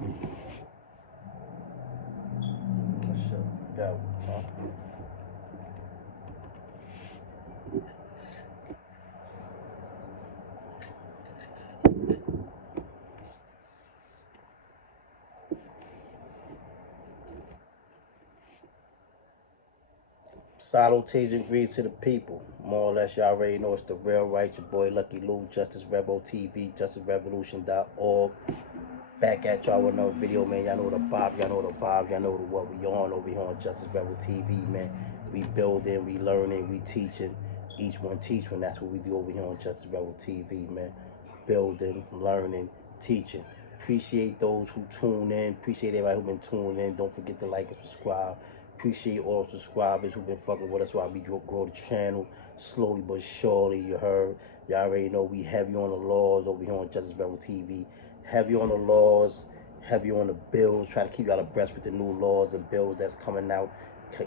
Shut the devil, huh? Salutation greetings to the people. More or less, y'all already know it's the real right. Your boy Lucky Lou, Justice Rebel TV, JusticeRevolution.org. Back at y'all with another video, man. Y'all know the vibe, y'all know the vibe, y'all know the what we on over here on Justice Rebel TV, man. We building, we learning, we teaching. Each one teach one. That's what we do over here on Justice Rebel TV, man. Building, learning, teaching. Appreciate those who tune in. Appreciate everybody who been tuning in. Don't forget to like and subscribe. Appreciate all subscribers who been fucking with us while we grow the channel slowly but surely. You heard. Y'all already know we heavy on the laws over here on Justice Rebel TV. Heavy on the laws, heavy on the bills. Try to keep y'all abreast with the new laws and bills that's coming out.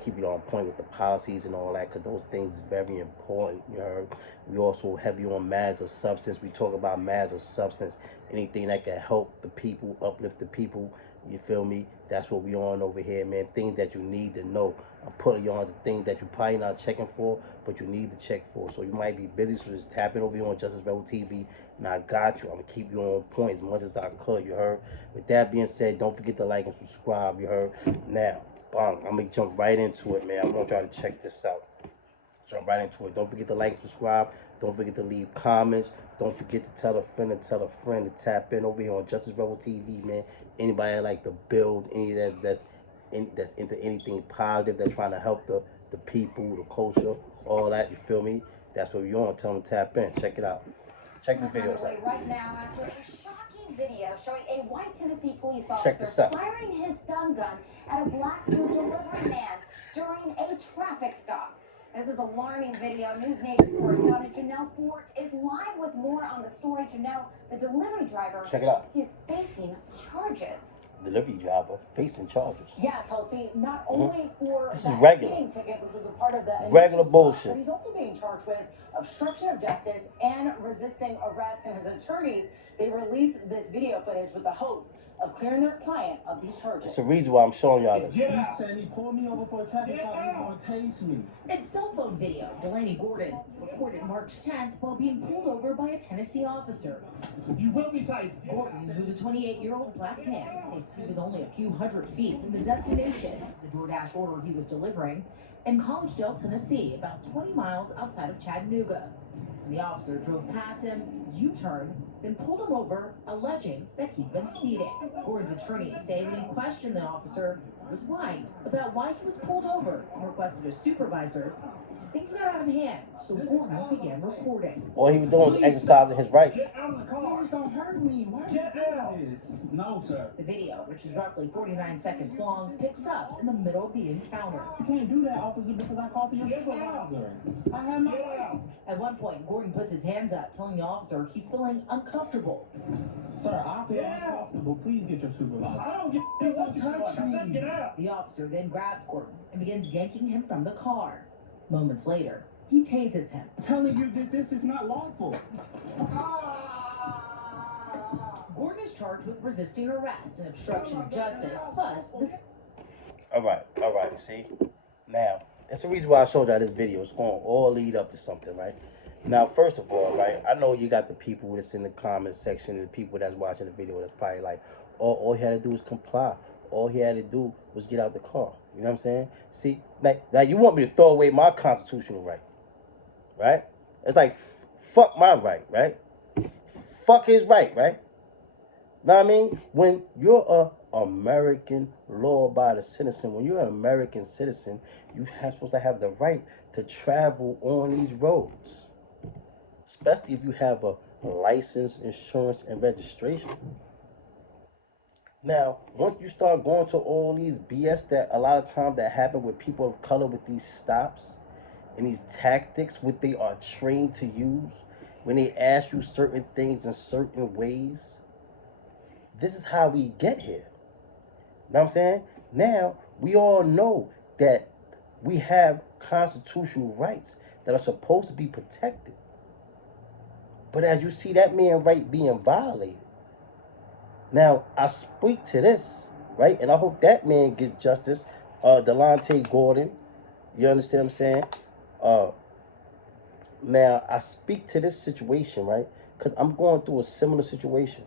Keep you on point with the policies and all that, because those things is very important. You heard. We also heavy on matters of substance. We talk about matters of substance, anything that can help the people, uplift the people. You feel me? That's what we on over here, man. Things that you need to know. I'm putting you on the things that you probably not checking for, but you need to check for. So you might be busy, so just tap in over here on Justice Rebel TV. And I got you. I'm gonna keep you on point as much as I could. You heard. With that being said, don't forget to like and subscribe. You heard. Now, I'm gonna jump right into it, man. I'm gonna try to check this out. Jump right into it. Don't forget to like, subscribe. Don't forget to leave comments. Don't forget to tell a friend and tell a friend to tap in over here on Justice Rebel TV, man. Anybody that like to build, any that's into anything positive, that's trying to help the people, the culture, all that. You feel me? That's what we on. Tell them to tap in. Check it out. Check this video out. Right now, after a shocking video showing a white Tennessee police officer firing his stun gun at a black food delivery man during a traffic stop. This is alarming video. News Nation correspondent Janelle Fort is live with more on the story. Janelle, the delivery driver, check it out, is facing charges. Delivery driver facing charges. Yeah, Kelsey, not only for this is regular ticket, which was a part of the regular bullshit, but he's also being charged with obstruction of justice and resisting arrest. And his attorneys, they released this video footage with the hope of clearing their client of these charges. It's the reason why I'm showing y'all this. He said he pulled me over for a traffic stop. He's gonna tase me. In cell phone video, Delaney Gordon recorded March 10th while being pulled over by a Tennessee officer. You will be tased. Gordon, who's a 28-year-old black man, says he was only a few hundred feet from the destination, the DoorDash order he was delivering, in Collegedale, Tennessee, about 20 miles outside of Chattanooga. The officer drove past him, U-turned, then pulled him over, alleging that he'd been speeding. Gordon's attorneys say when he questioned the officer, he was whined about why he was pulled over and requested a supervisor. Things got out of hand, so Gordon began reporting. All he was doing was exercising his rights. Get out of the car. Please don't hurt me. Why get out? No, sir. The video, which is roughly 49 seconds long, picks up in the middle of the encounter. You can't do that, officer, because I called for your supervisor. I have my license. At one point, Gordon puts his hands up, telling the officer he's feeling uncomfortable. Sir, I feel uncomfortable. Please get your supervisor. I don't get. Please don't touch me. Get out. The officer then grabs Gordon and begins yanking him from the car. Moments later, he tases him. I'm telling you that this is not lawful. Gordon is charged with resisting arrest and obstruction of justice, plus this. All right, see? Now, that's the reason why I showed y'all this video. It's going to all lead up to something, right? Now, first of all, right, I know you got the people that's in the comment section and the people that's watching the video that's probably like, all he had to do was comply. All he had to do was get out the car. You know what I'm saying? See, now you want me to throw away my constitutional right, right? It's like, fuck my right, right? Fuck his right? Know what I mean? When you're a American law-abiding citizen, when you're an American citizen, you have supposed to have the right to travel on these roads, especially if you have a license, insurance, and registration. Now, once you start going to all these BS that a lot of times that happen with people of color with these stops and these tactics, what they are trained to use, when they ask you certain things in certain ways, this is how we get here. Know what I'm saying? Now, we all know that we have constitutional rights that are supposed to be protected. But as you see that man right being violated, Now, I speak to this, right? And I hope that man gets justice. Delonte Gordon, you understand what I'm saying? Uh, Now, I speak to this situation, right? Because I'm going through a similar situation.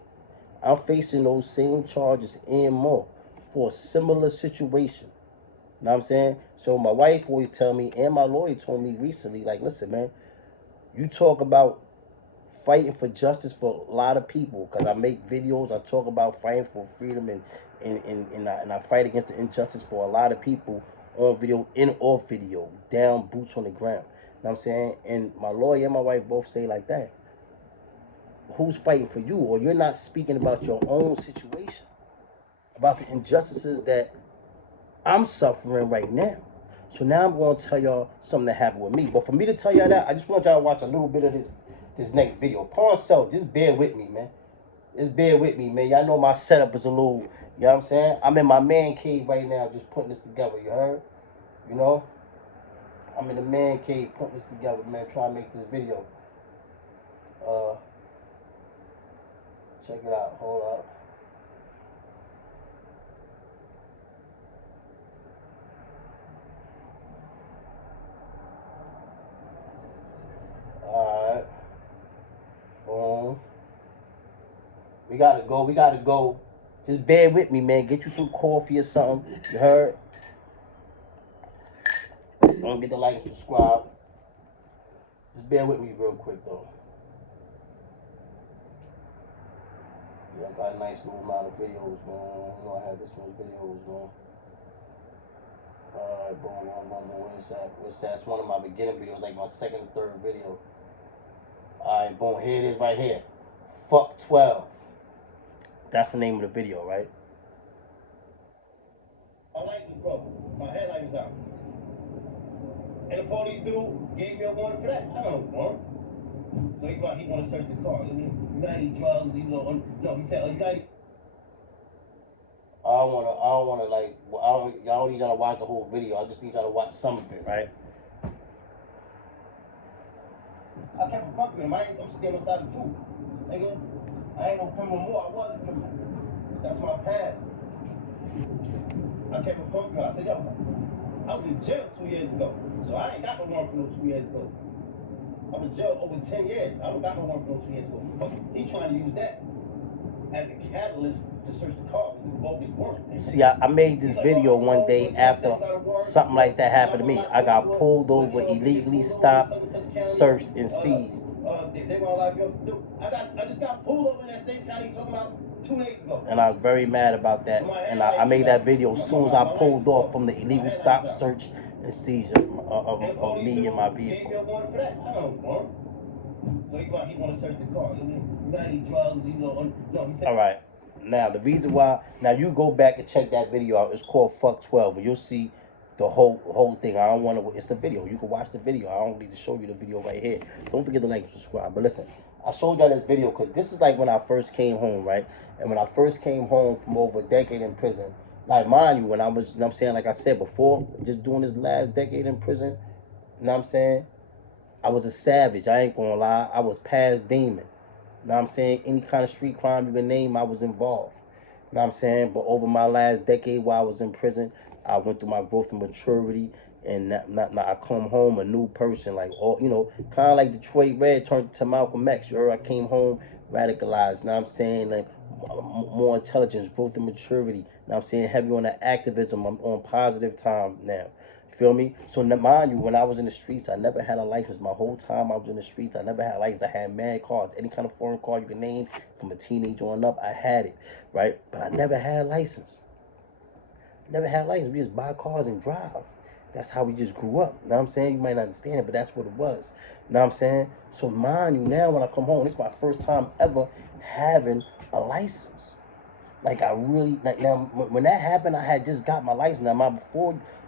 I'm facing those same charges and more for a similar situation. You know what I'm saying? So my wife always tell me, and my lawyer told me recently, like, listen, man, you talk about fighting for justice for a lot of people because I make videos. I talk about fighting for freedom and I fight against the injustice for a lot of people on video, in off video, down boots on the ground. You know what I'm saying? And my lawyer and my wife both say like that. Who's fighting for you? Or you're not speaking about your own situation, about the injustices that I'm suffering right now. So now I'm going to tell y'all something that happened with me. But for me to tell y'all that, I just want y'all to watch a little bit of this next video. Pawn self, just bear with me, man. Just bear with me, man. Y'all know my setup is a little, you know what I'm saying? I'm in my man cave right now just putting this together, you heard? You know? I'm in the man cave putting this together, man, trying to make this video. Check it out. Hold up. Alright. Boom. We gotta go. We gotta go. Just bear with me, man. Get you some coffee or something. You heard? Don't get the like and subscribe. Just bear with me real quick, though. Yeah, I got a nice little amount of videos, man. You know, I had this one videos, man. Alright, boom, boom, boom, boom. Where's that? Where's that? It's one of my beginning videos, like my second or third video. Alright, boom. Here it is right here. Fuck 12. That's the name of the video, right? My light was broke. My headlight was out. And the police dude gave me a warrant for that. I don't know warrant. So he want to search the car. You got any drugs? No, he said, oh, you got any... I don't wanna like, y'all don't need y'all to watch the whole video. I just need y'all to watch some of it, right? I kept a fuck with him. I'm still inside the truth. Nigga, I ain't no criminal more. I was a criminal. That's my past. I kept a fuck with him. I said, yo, I was in jail 2 years ago. So I ain't got no warrant for no 2 years ago. I was in jail over 10 years. I don't got no warrant for no 2 years ago. But he trying to use that as a catalyst to search the car with this bogus warrant. See, I made this video one day after something like that happened to me. I got pulled over, illegally stopped, searched, and seized. They were like, yo, I just got pulled over in that same county talking about 2 days ago. And I was very mad about that. And I made that video as soon as I pulled off from the illegal stop, search, and seizure of me and my vehicle. So he want to search the car. You got any drugs? No, he said. All right. Now the reason why. Now you go back and check that video out. It's called Fuck 12. You'll see the whole thing. I don't want to. It's a video. You can watch the video. I don't need to show you the video right here. Don't forget to like and subscribe. But listen, I showed y'all this video because this is like when I first came home, right? And when I first came home from over a decade in prison. Like, mind you, when I was, you know what I'm saying, like I said before, just doing this last decade in prison, you know what I'm saying? I was a savage. I ain't gonna lie. I was past demon. You know what I'm saying? Any kind of street crime you can name, I was involved. You know what I'm saying? But over my last decade while I was in prison, I went through my growth and maturity. And I come home a new person. Like, all, you know, kind of like Detroit Red turned to Malcolm X. You heard? I came home radicalized. You know what I'm saying? Like, more intelligence, growth and maturity. You know what I'm saying? Heavy on the activism. I'm on positive time now. Feel me? So mind you, when I was in the streets, I never had a license. My whole time I was in the streets, I never had a license. I had mad cars. Any kind of foreign car you can name, from a teenager on up, I had it, right? But I never had a license. Never had a license. We just buy cars and drive. That's how we just grew up. You know what I'm saying? You might not understand it, but that's what it was. You know what I'm saying? So mind you, now when I come home, it's my first time ever having a license. Like, I really, like, now, when that happened, I had just got my license. Now,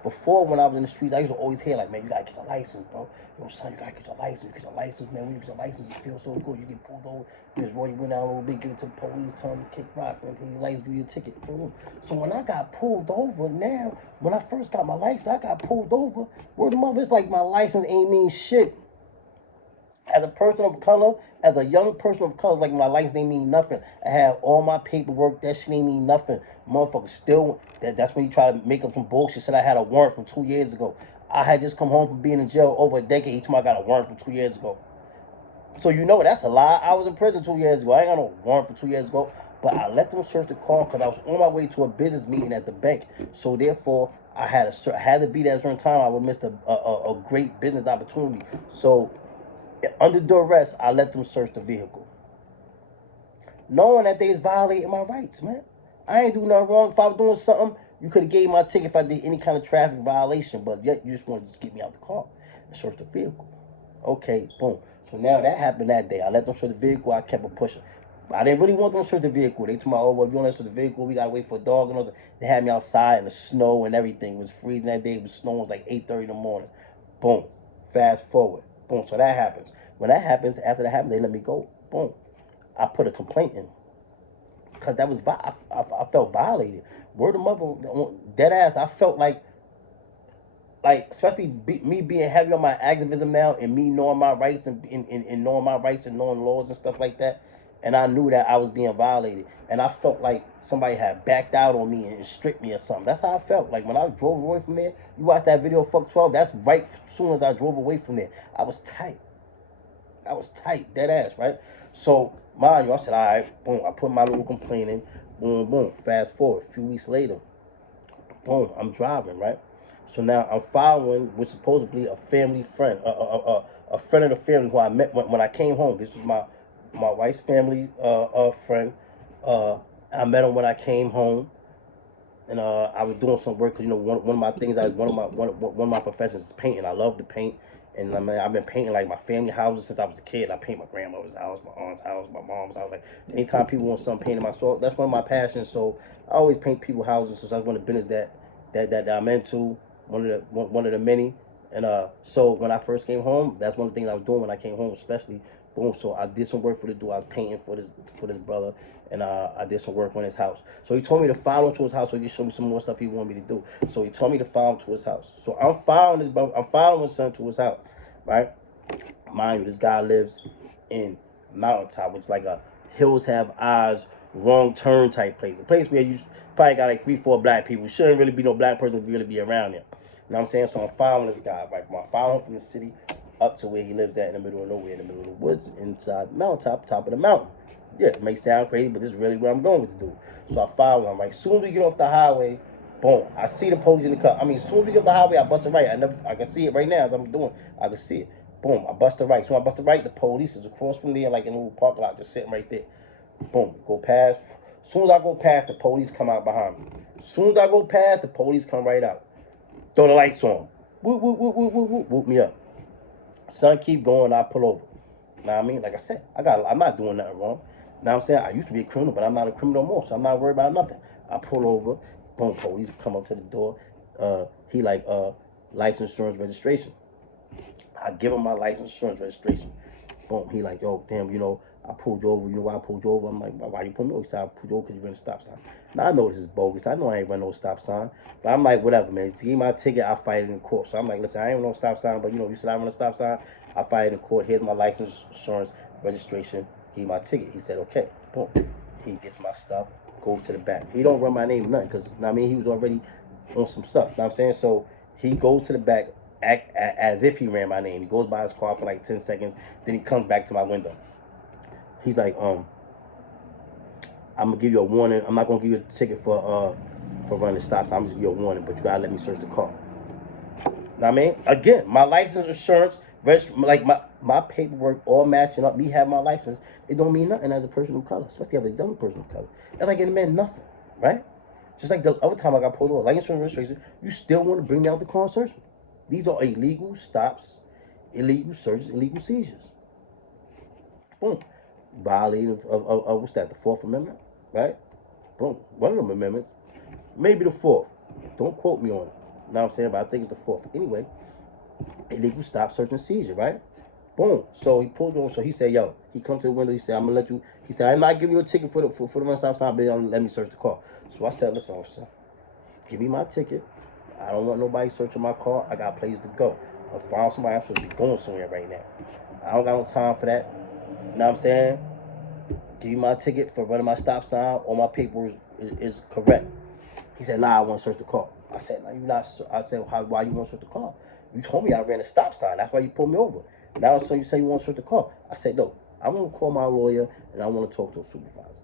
before when I was in the streets, I used to always hear, like, man, you gotta get your license, bro. Yo, son, you gotta get your license. You get your license, man. When you get your license, you feel so good. You get pulled over. You just roll your window down a little bit, give it to the police, tell them to kick rock, man. Take your license, give you a ticket. So when I got pulled over, now, when I first got my license, I got pulled over. Word of mother, it's like my license ain't mean shit. As a person of color, as a young person of color, like my license ain't mean nothing. I have all my paperwork. That shit ain't mean nothing. Motherfucker still. That's when he tried to make up some bullshit. Said I had a warrant from 2 years ago. I had just come home from being in jail over a decade. He told me I got a warrant from 2 years ago. So you know that's a lie. I was in prison 2 years ago. I ain't got no warrant for 2 years ago. But I let them search the car because I was on my way to a business meeting at the bank. So therefore, I had to be there at a certain time. I would miss a great business opportunity. So under duress, I let them search the vehicle, knowing that they was violating my rights, man. I ain't do nothing wrong. If I was doing something, you could have gave my ticket if I did any kind of traffic violation. But yet you just wanted to just get me out the car and search the vehicle. Okay, boom. So now that happened that day. I let them search the vehicle. I kept it pushing. I didn't really want them to search the vehicle. They told me, oh, well, if you want to search the vehicle, we got to wait for a dog. And all that. They had me outside in the snow and everything. It was freezing that day. It was snowing. It was like 8:30 in the morning. Boom. Fast forward. Boom. So that happens. When that happens, after that happens, they let me go. Boom. I put a complaint in. Because that was, I felt violated. Word of mother, dead ass, I felt especially me being heavy on my activism now and me knowing my rights and knowing my rights and knowing laws and stuff like that, and I knew that I was being violated, and I felt like somebody had backed out on me and stripped me or something. That's how I felt. Like when I drove away from there, you watch that video, fuck 12. That's right as soon as I drove away from there. I was tight. Dead ass, right? So mind you, I said, all right, boom. I put my little complaint in, boom, boom. Fast forward, a few weeks later, boom. I'm driving, right? So now I'm following with supposedly a family friend, a friend of the family who I met when I came home. This was my wife's family friend. I met him when I came home, and I was doing some work because one of my things one of my professions is painting. I love to paint, and I mean, I've been painting like my family houses since I was a kid. I paint my grandmother's house, my aunt's house, my mom's house. Like anytime people want something painted, so that's one of my passions. So I always paint people's houses. So that's one of the business that I'm into. One of the many. And so when I first came home, that's one of the things I was doing when I came home, especially. Boom. So I did some work for the dude. I was painting for this brother, and I did some work on his house. So he told me to follow him to his house so he could show me some more stuff he wanted me to do. So he told me to follow him to his house. So I'm following his brother. I'm following his son to his house, right? Mind you, this guy lives in Mountaintop, which is like a hills have eyes, wrong turn type place. A place where you probably got like 3, 4 black people. Shouldn't really be no black person to really be around there. You know what I'm saying? So I'm following this guy, right? I'm following him from the city up to where he lives at in the middle of nowhere, in the middle of the woods, inside the mountaintop, top of the mountain. Yeah, it may sound crazy, but this is really where I'm going with the dude. So I follow him, right? Soon as we get off the highway, boom, I see the police in the car. I mean, soon as we get off the highway, I bust it right. I can see it right now as I'm doing. I can see it. Boom, I bust the right. So I bust the right, the police is across from there, like in a little parking lot, just sitting right there. Boom, go past. As soon as I go past, the police come out behind me. As soon as I go past, the police come right out. Throw the lights on. Whoop, whoop, whoop, whoop, whoop, whoop, whoop me up. Son, keep going, I pull over. Know what I mean? Like I said, I'm not doing nothing wrong. Know what I'm saying? I used to be a criminal, but I'm not a criminal more, so I'm not worried about nothing. I pull over, boom, police come up to the door. He like, license, insurance, registration. I give him my license, insurance, registration. Boom, he like, yo, damn, I pulled you over. You know why I pulled you over? I'm like, why you pulled me over? He said, I pulled you over because you ran a stop sign. Now, I know this is bogus. I know I ain't run no stop sign. But I'm like, whatever, man. To give my ticket, I fight it in court. So I'm like, listen, I ain't run no stop sign, but you said I run a stop sign. I fight it in court. Here's my license, insurance, registration. Give my ticket. He said, okay. Boom. He gets my stuff, goes to the back. He don't run my name or nothing because, I mean, he was already on some stuff. You know what I'm saying? So he goes to the back, act as if he ran my name. He goes by his car for like 10 seconds. Then he comes back to my window. He's like, I'm gonna give you a warning. I'm not gonna give you a ticket for running the stop sign. I'm just gonna give you a warning, but you gotta let me search the car. Know what I mean? Again, my license, insurance, like my paperwork all matching up. Me having my license, it don't mean nothing as a person of color, especially as a young person of color. That's like it meant nothing, right? Just like the other time I got pulled over, like insurance registration, you still want to bring me out the car and search me. These are illegal stops, illegal searches, illegal seizures. Boom. Violating of what's that? The Fourth Amendment, right? Boom. One of them amendments, maybe the fourth. Don't quote me on it. You know what I'm saying? But I think it's the fourth. Anyway, illegal stop, search, and seizure, right? Boom. So he pulled on. So he said, "Yo." He come to the window. He said, "I'm gonna let you." He said, "I'm not giving you a ticket for the run stop sign, but let me search the car." So I said, "Listen, officer, give me my ticket. I don't want nobody searching my car. I got places to go. I found somebody. I'm supposed to be going somewhere right now. I don't got no time for that. You know what I'm saying? Give you my ticket for running my stop sign. All my paper is correct. He said, nah, I want to search the car. I said, no, you're not. I said, why you want to search the car? You told me I ran a stop sign. That's why you pulled me over. Now, so you say you want to search the car. I said, no, I want to call my lawyer and I want to talk to a supervisor.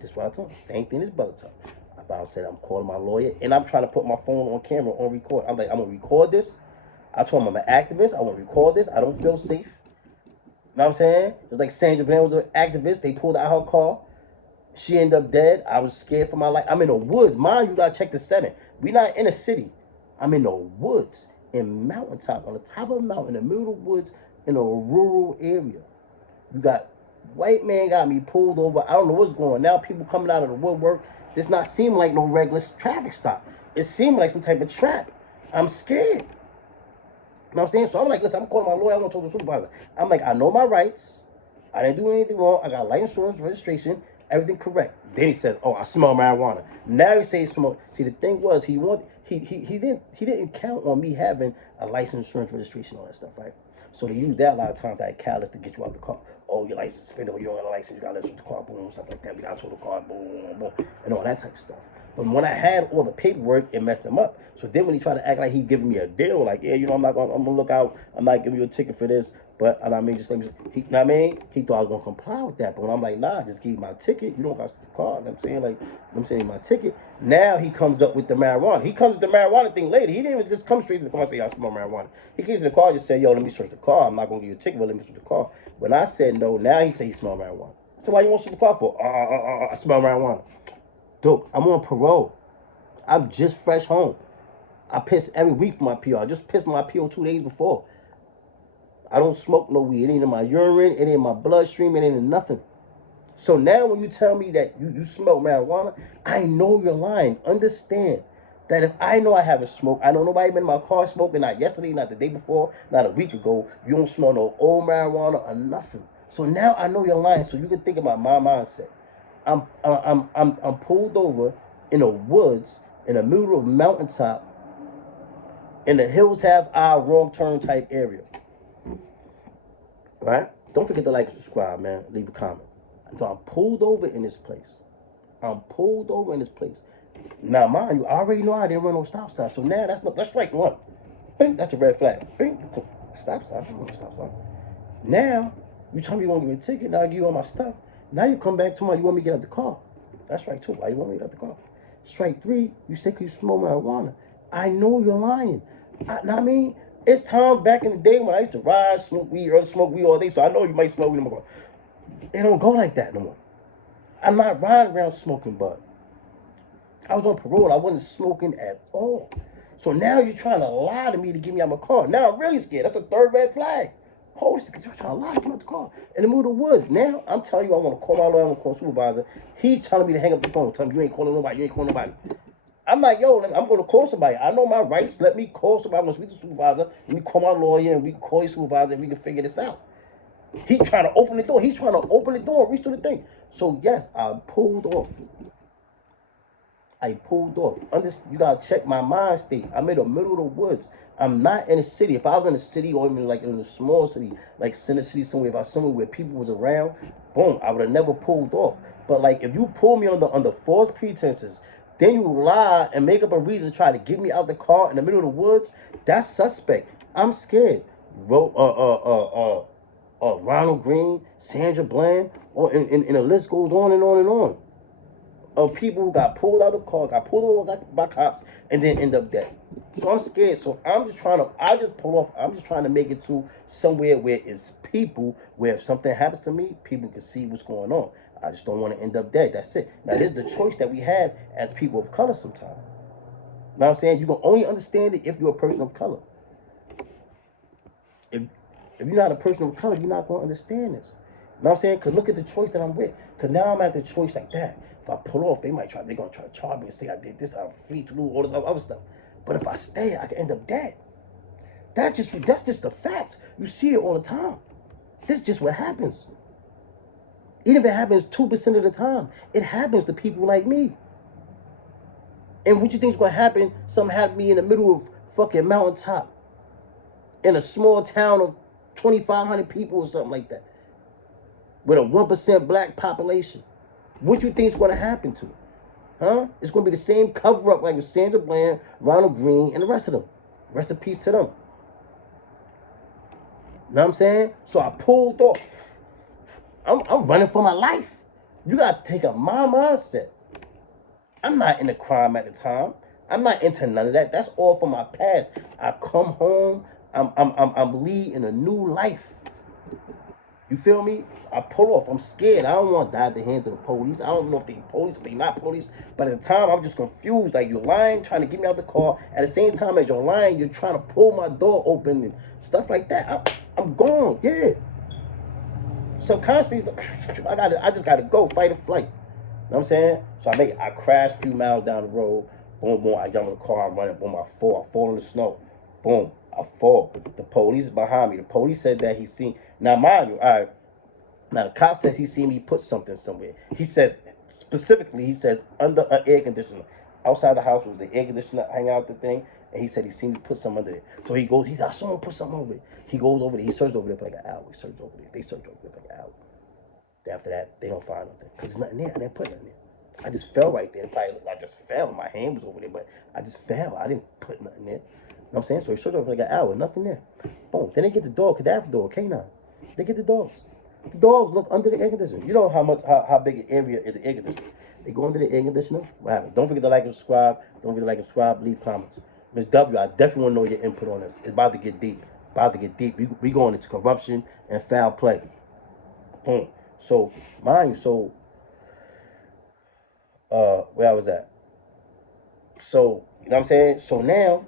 This is what I told him. Same thing his brother told me. I said, I'm calling my lawyer and I'm trying to put my phone on camera on record. I'm like, I'm going to record this. I told him I'm an activist. I want to record this. I don't feel safe. You know what I'm saying? It's like Sandra Bland was an activist. They pulled out her car. She ended up dead. I was scared for my life. I'm in the woods. Mind you, gotta check the setting. We not in a city. I'm in the woods, in mountaintop, on the top of a mountain, in the middle of the woods, in a rural area. You got white man got me pulled over. I don't know what's going on. Now people coming out of the woodwork. This not seem like no regular traffic stop. It seemed like some type of trap. I'm scared. You know what I'm saying? So I'm like, listen, I'm calling my lawyer. I want to talk to the supervisor. I'm like, I know my rights. I didn't do anything wrong. I got life insurance, registration, everything correct. Then he said, oh, I smell marijuana. Now he says smoke. See, the thing was, he didn't count on me having a license, insurance, registration, all that stuff, right? So they use that a lot of times like callous to get you out the car. Oh, your license suspended, or you don't have a license, you got to license with the car, boom, stuff like that. We got to tow the car, boom, boom, boom, and all that type of stuff. But when I had all the paperwork, it messed him up. So then when he tried to act like he giving me a deal, like, yeah, you know, I'm gonna look out, I'm not giving you a ticket for this, but and I mean, just let me, he, you know what I mean? He thought I was gonna comply with that, but when I'm like, nah, just give you my ticket. You don't got the car. You know what I'm saying, like, I'm saying my ticket. Now he comes up with the marijuana. He comes with the marijuana thing later. He didn't even just come straight to the car and say, I smell marijuana. He came to the car and just said, yo, let me search the car. I'm not gonna give you a ticket, but let me search the car. When I said no, now he said he smelled marijuana. So why you want to search the car for? I smell marijuana. Dude, I'm on parole. I'm just fresh home. I piss every week for my PO. I just pissed my PO 2 days before. I don't smoke no weed. It ain't in my urine. It ain't in my bloodstream. It ain't in nothing. So now when you tell me that you smell marijuana, I know you're lying. Understand that if I know I haven't smoked, I know nobody been in my car smoking, not yesterday, not the day before, not a week ago. You don't smell no old marijuana or nothing. So now I know you're lying. So you can think about my mindset. I'm pulled over in the woods in the middle of a mountaintop, and the hills have our wrong turn type area. Right? Don't forget to like and subscribe, man. Leave a comment. So I'm pulled over in this place. I'm pulled over in this place. Now, mind you, I already know I didn't run no stop sign. So now that's strike one. Bing, that's the red flag. Bing, stop sign. Stop sign. Now, you tell me you want to give me a ticket. Now I give you all my stuff. Now you come back to me. You want me to get out the car. That's strike two. Why you want me to get out the car? Strike three. You say, "Cause you smoke marijuana." I know you're lying. I mean, it's times back in the day when I used to ride, smoke weed all day. So I know you might smoke weed in my car. They don't go like that no more. I'm not riding around smoking bud. I was on parole. I wasn't smoking at all. So now you're trying to lie to me to get me out of my car. Now I'm really scared. That's a third red flag. Holy shit, you're trying to lie to get me out the car. In the middle of the woods. Now I'm telling you I want to call my lawyer, I want to call a supervisor. He's telling me to hang up the phone. Telling me you ain't calling nobody. I'm like, yo, I'm going to call somebody. I know my rights. Let me call somebody. I'm going to speak to the supervisor. Let me call my lawyer and we can call your supervisor and we can figure this out. He's trying to open the door. He's trying to open the door and reach to the thing. So, yes, I pulled off. You got to check my mind state. I'm in the middle of the woods. I'm not in a city. If I was in a city or even like in a small city, like Center City somewhere, if I was somewhere where people was around, boom, I would have never pulled off. But like if you pull me under false pretenses, then you lie and make up a reason to try to get me out the car in the middle of the woods, that's suspect. I'm scared. Ronald Green, Sandra Bland, and the list goes on and on and on. Of people who got pulled out of the car, got pulled over by cops, and then end up dead. So I'm scared. So I just pull off. I'm just trying to make it to somewhere where it's people, where if something happens to me, people can see what's going on. I just don't want to end up dead. That's it. Now, this is the choice that we have as people of color sometimes. You know what I'm saying? You can only understand it if you're a person of color. If you're not a person of color, you're not going to understand this. You know what I'm saying? Because look at the choice that I'm with. Because now I'm at the choice like that. If I pull off, they're going to try to charge me and say I did this, I'm free to do all this other stuff. But if I stay, I can end up dead. That's just the facts. You see it all the time. This is just what happens. Even if it happens 2% of the time, it happens to people like me. And what you think is going to happen? Something happened to me in the middle of fucking mountaintop in a small town of 2,500 people or something like that. With a 1% black population. What you think is going to happen to? Huh? It's going to be the same cover-up like with Sandra Bland, Ronald Green, and the rest of them. Rest in peace to them. You know what I'm saying? So I pulled off. I'm running for my life. You got to take up my mindset. I'm not into crime at the time. I'm not into none of that. That's all from my past. I come home. I'm leading a new life. You feel me? I pull off. I'm scared. I don't want to die at the hands of the police. I don't know if they police, if they not police. But at the time, I'm just confused. Like, you're lying, trying to get me out the car. At the same time as you're lying, you're trying to pull my door open and stuff like that. I'm gone. Yeah. Subconsciously, I just gotta go fight or flight. You know what I'm saying? So I crash a few miles down the road. Boom, boom. I jump in the car. I'm running. Boom. I fall in the snow. Boom. I fall. The police is behind me. The police said that he seen. Now, mind you, all right. Now, the cop says he seen me put something somewhere. He says, specifically, he says, under an air conditioner. Outside the house was the air conditioner hanging out the thing. And he said he seen me put something under there. So he goes, I saw him put something over there. He goes over there. He searched over there for like an hour. He searched over there. They searched over there for like an hour. After that, they don't find nothing. Because there's nothing there. I didn't put nothing there. I just fell right there. I just fell. My hand was over there, but I just fell. I didn't put nothing there. You know what I'm saying? So he searched over for like an hour. Nothing there. Boom. Then they get the dog, cadaver dog, K9. They get the dogs. The dogs look under the air conditioner. You know how big an area is the air conditioner. They go under the air conditioner. What happens? Don't forget to like and subscribe. Don't forget to like and subscribe. Leave comments. Ms. W, I definitely want to know your input on this. It's about to get deep. About to get deep. We going into corruption and foul play. Boom. So, mind you, where I was at. So, you know what I'm saying? So now,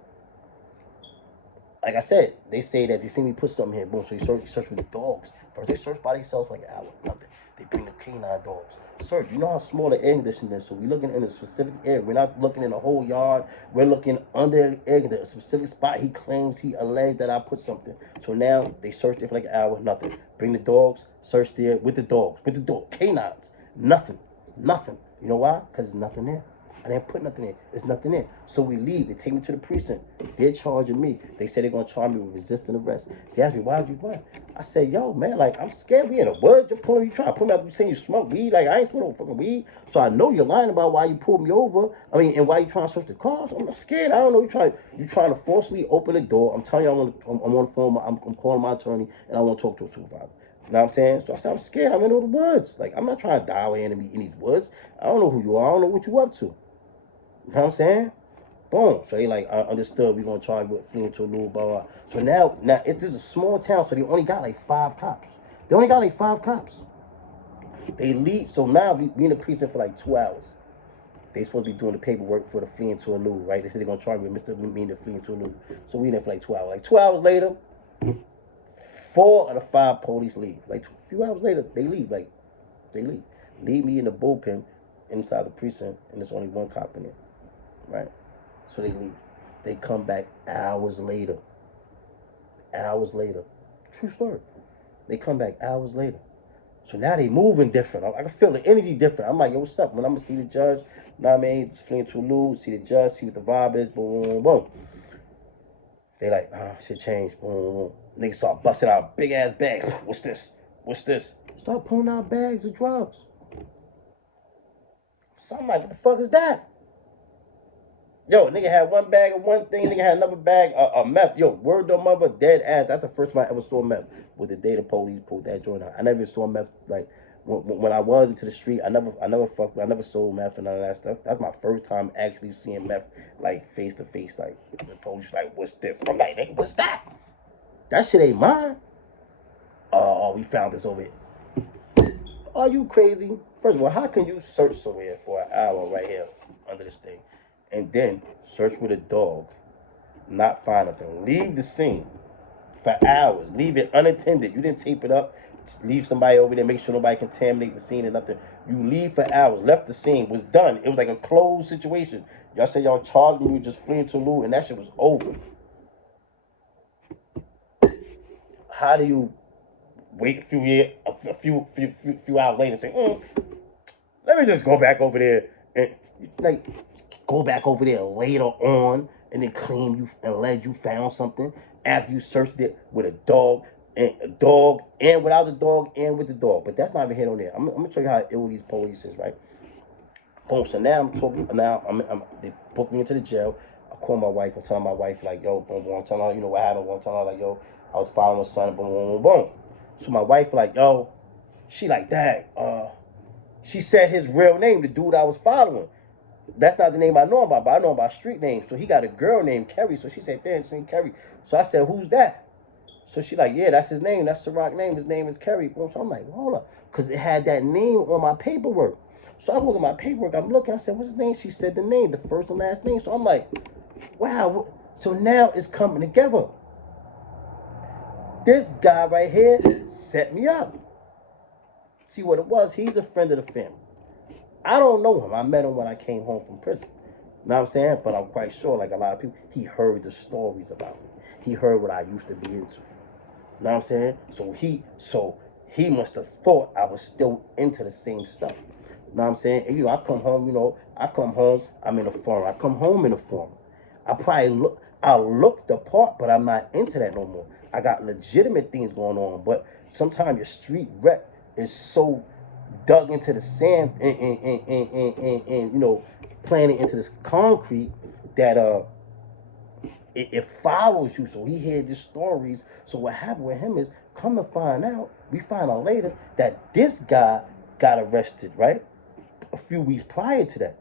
like I said, they say that they see me put something here. Boom. So you search with the dogs. First, they search by themselves for like an hour. Nothing. They bring the K9 dogs. Search. You know how small the air conditioner is. So we're looking in a specific area. We're not looking in the whole yard. We're looking under the air conditioner. A specific spot. He alleged that I put something. So now they searched there for like an hour. Nothing. Bring the dogs. Search there with the dogs. With the dog. K9s. Nothing. Nothing. You know why? Because there's nothing there. I didn't put nothing in. There's nothing in. So we leave. They take me to the precinct. They're charging me. They say they're going to charge me with resisting arrest. They asked me, why did you run? I said, yo, man, like, I'm scared. We in the woods. You trying to pull me out. You saying you smoke weed. Like, I ain't smoking no fucking weed. So I know you're lying about why you pulled me over. I mean, and why you trying to search the car. So I'm scared. I don't know. You trying to forcibly open the door. I'm telling you, I'm on the phone. I'm calling my attorney, and I want to talk to a supervisor. You know what I'm saying? So I said, I'm scared. I'm in the woods. Like, I'm not trying to die out here in these woods. I don't know who you are. I don't know what you up to. You know what I'm saying? Boom. So they like, I understood. We're going to charge you with fleeing to a little blah. So now this is a small town, so they only got like 5 cops. They only got like 5 cops. They leave. So now we in the precinct for like 2 hours. They supposed to be doing the paperwork for the fleeing to a loo, right? They said they're going to charge me with Mr. Mean the fleeing to a loo. So we in there for like 2 hours. Like 2 hours later, 4 of the 5 police leave. Like a few hours later, they leave. Like, they leave. Leave me in the bullpen inside the precinct, and there's only 1 cop in there. Right? So they leave. They come back hours later. Hours later. True story. They come back hours later. So now they moving different. I can feel the energy different. I'm like, yo, what's up? When I'm going to see the judge, you know what I mean? Just fleeing to a loo, see the judge, see what the vibe is, boom, boom, boom. They like, shit changed. Boom, boom, boom. Niggas start busting out big ass bags. What's this? What's this? Start pulling out bags of drugs. So I'm like, what the fuck is that? Yo, nigga had 1 bag of one thing, nigga had another bag of meth. Yo, word to mother, dead ass. That's the first time I ever saw meth. With the day the police pulled that joint out. I never saw meth, like, when I was into the street, I never sold meth and none of that stuff. That's my first time actually seeing meth, like, face to face. Like, the police like, what's this? I'm like, nigga, what's that? That shit ain't mine. Oh, we found this over here. Are you crazy? First of all, how can you search somewhere for an hour right here under this thing? And then search with a dog, not find nothing. Leave the scene for hours. Leave it unattended. You didn't tape it up. Just leave somebody over there. Make sure nobody contaminate the scene and nothing. You leave for hours. Left the scene. Was done. It was like a closed situation. Y'all said y'all charged me with just fleeing to a loo, and that shit was over. How do you wait a few hours later and say, let me just go back over there and like. Go back over there later on and then claim you alleged you found something after you searched it with a dog. and a dog, and without the dog, and with the dog. But that's not even here on there. I'm gonna show you how ill these police is, right? Boom. So now I'm talking. Now they booked me into the jail. I call my wife. I'm telling my wife like, yo, boom, boom. I'm telling her, you know what happened. I'm telling her like, yo, I was following my son. Boom, boom, boom, boom. So my wife like, yo, she like, Dad, she said his real name, the dude I was following. That's not the name I know him by, but I know him by street name. So he got a girl named Kerry. So she said, damn, it's named Kerry. So I said, who's that? So she like, yeah, that's his name. That's Ciroc name. His name is Kerry. So I'm like, hold up. Because it had that name on my paperwork. So I look at my paperwork. I'm looking. I said, what's his name? She said the name, the first and last name. So I'm like, wow. So now it's coming together. This guy right here set me up. See what it was? He's a friend of the family. I don't know him. I met him when I came home from prison. You know what I'm saying? But I'm quite sure, like a lot of people, he heard the stories about me. He heard what I used to be into. You know what I'm saying? So he must have thought I was still into the same stuff. You know what I'm saying? And, you know, I come home, I'm in a form. I come home in a form. I look the part, but I'm not into that no more. I got legitimate things going on, but sometimes your street rep is so dug into the sand and you know, planted into this concrete that it follows you. So he heard these stories. So what happened with him is, come to find out, we find out later that this guy got arrested, right? A few weeks prior to that.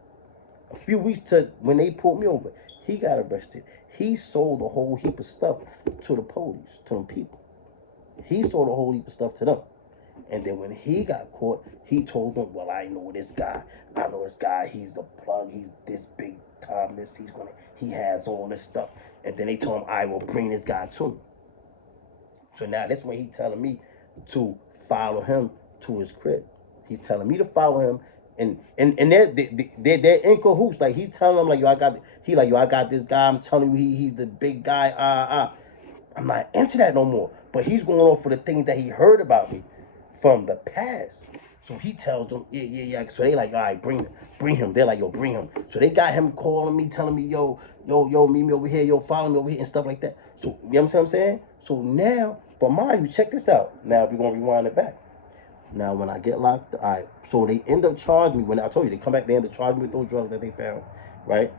A few weeks to when they pulled me over, he got arrested. He sold a whole heap of stuff to the police, to them people. He sold a whole heap of stuff to them. And then when he got caught, he told them, well, I know this guy. I know this guy. He's the plug. He's this big time. He has all this stuff. And then they told him, I will bring this guy to me. So now that's when he's telling me to follow him to his crib. He's telling me to follow him. And they're in cahoots. Like he's telling them like, yo, I got this guy. I'm telling you, he's the big guy. I'm not into that no more. But he's going off for the things that he heard about me from the past. So he tells them, yeah. So they like, all right, bring him. They're like, yo, bring him. So they got him calling me, telling me, yo, meet me over here, yo, follow me over here and stuff like that. So, you know what I'm saying? So now, but mind you, check this out. Now we're going to rewind it back. Now, when I get locked, all right, so they end up charging me. When I told you, they come back, they end up charging me with those drugs that they found, right?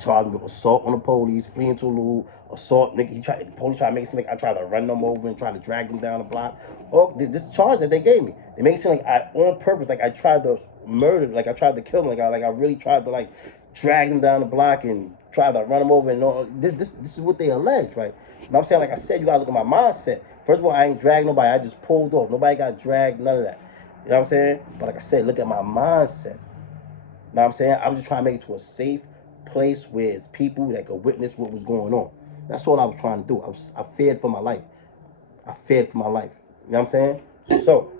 Charged me with assault on the police, fleeing to Lou, assault. Nigga, the police tried to make it seem like I tried to run them over and try to drag them down the block. Oh, this charge that they gave me, they make it seem like I, on purpose, like I tried to murder, like I tried to kill them, like I really tried to like drag them down the block and try to run them over and all. This is what they allege, right? And I'm saying, like I said, you gotta look at my mindset. First of all, I ain't dragged nobody. I just pulled off. Nobody got dragged, none of that. You know what I'm saying? But like I said, look at my mindset. You know what I'm saying? I was just trying to make it to a safe place where it's people that could witness what was going on. That's all I was trying to do. I feared for my life. I feared for my life. You know what I'm saying?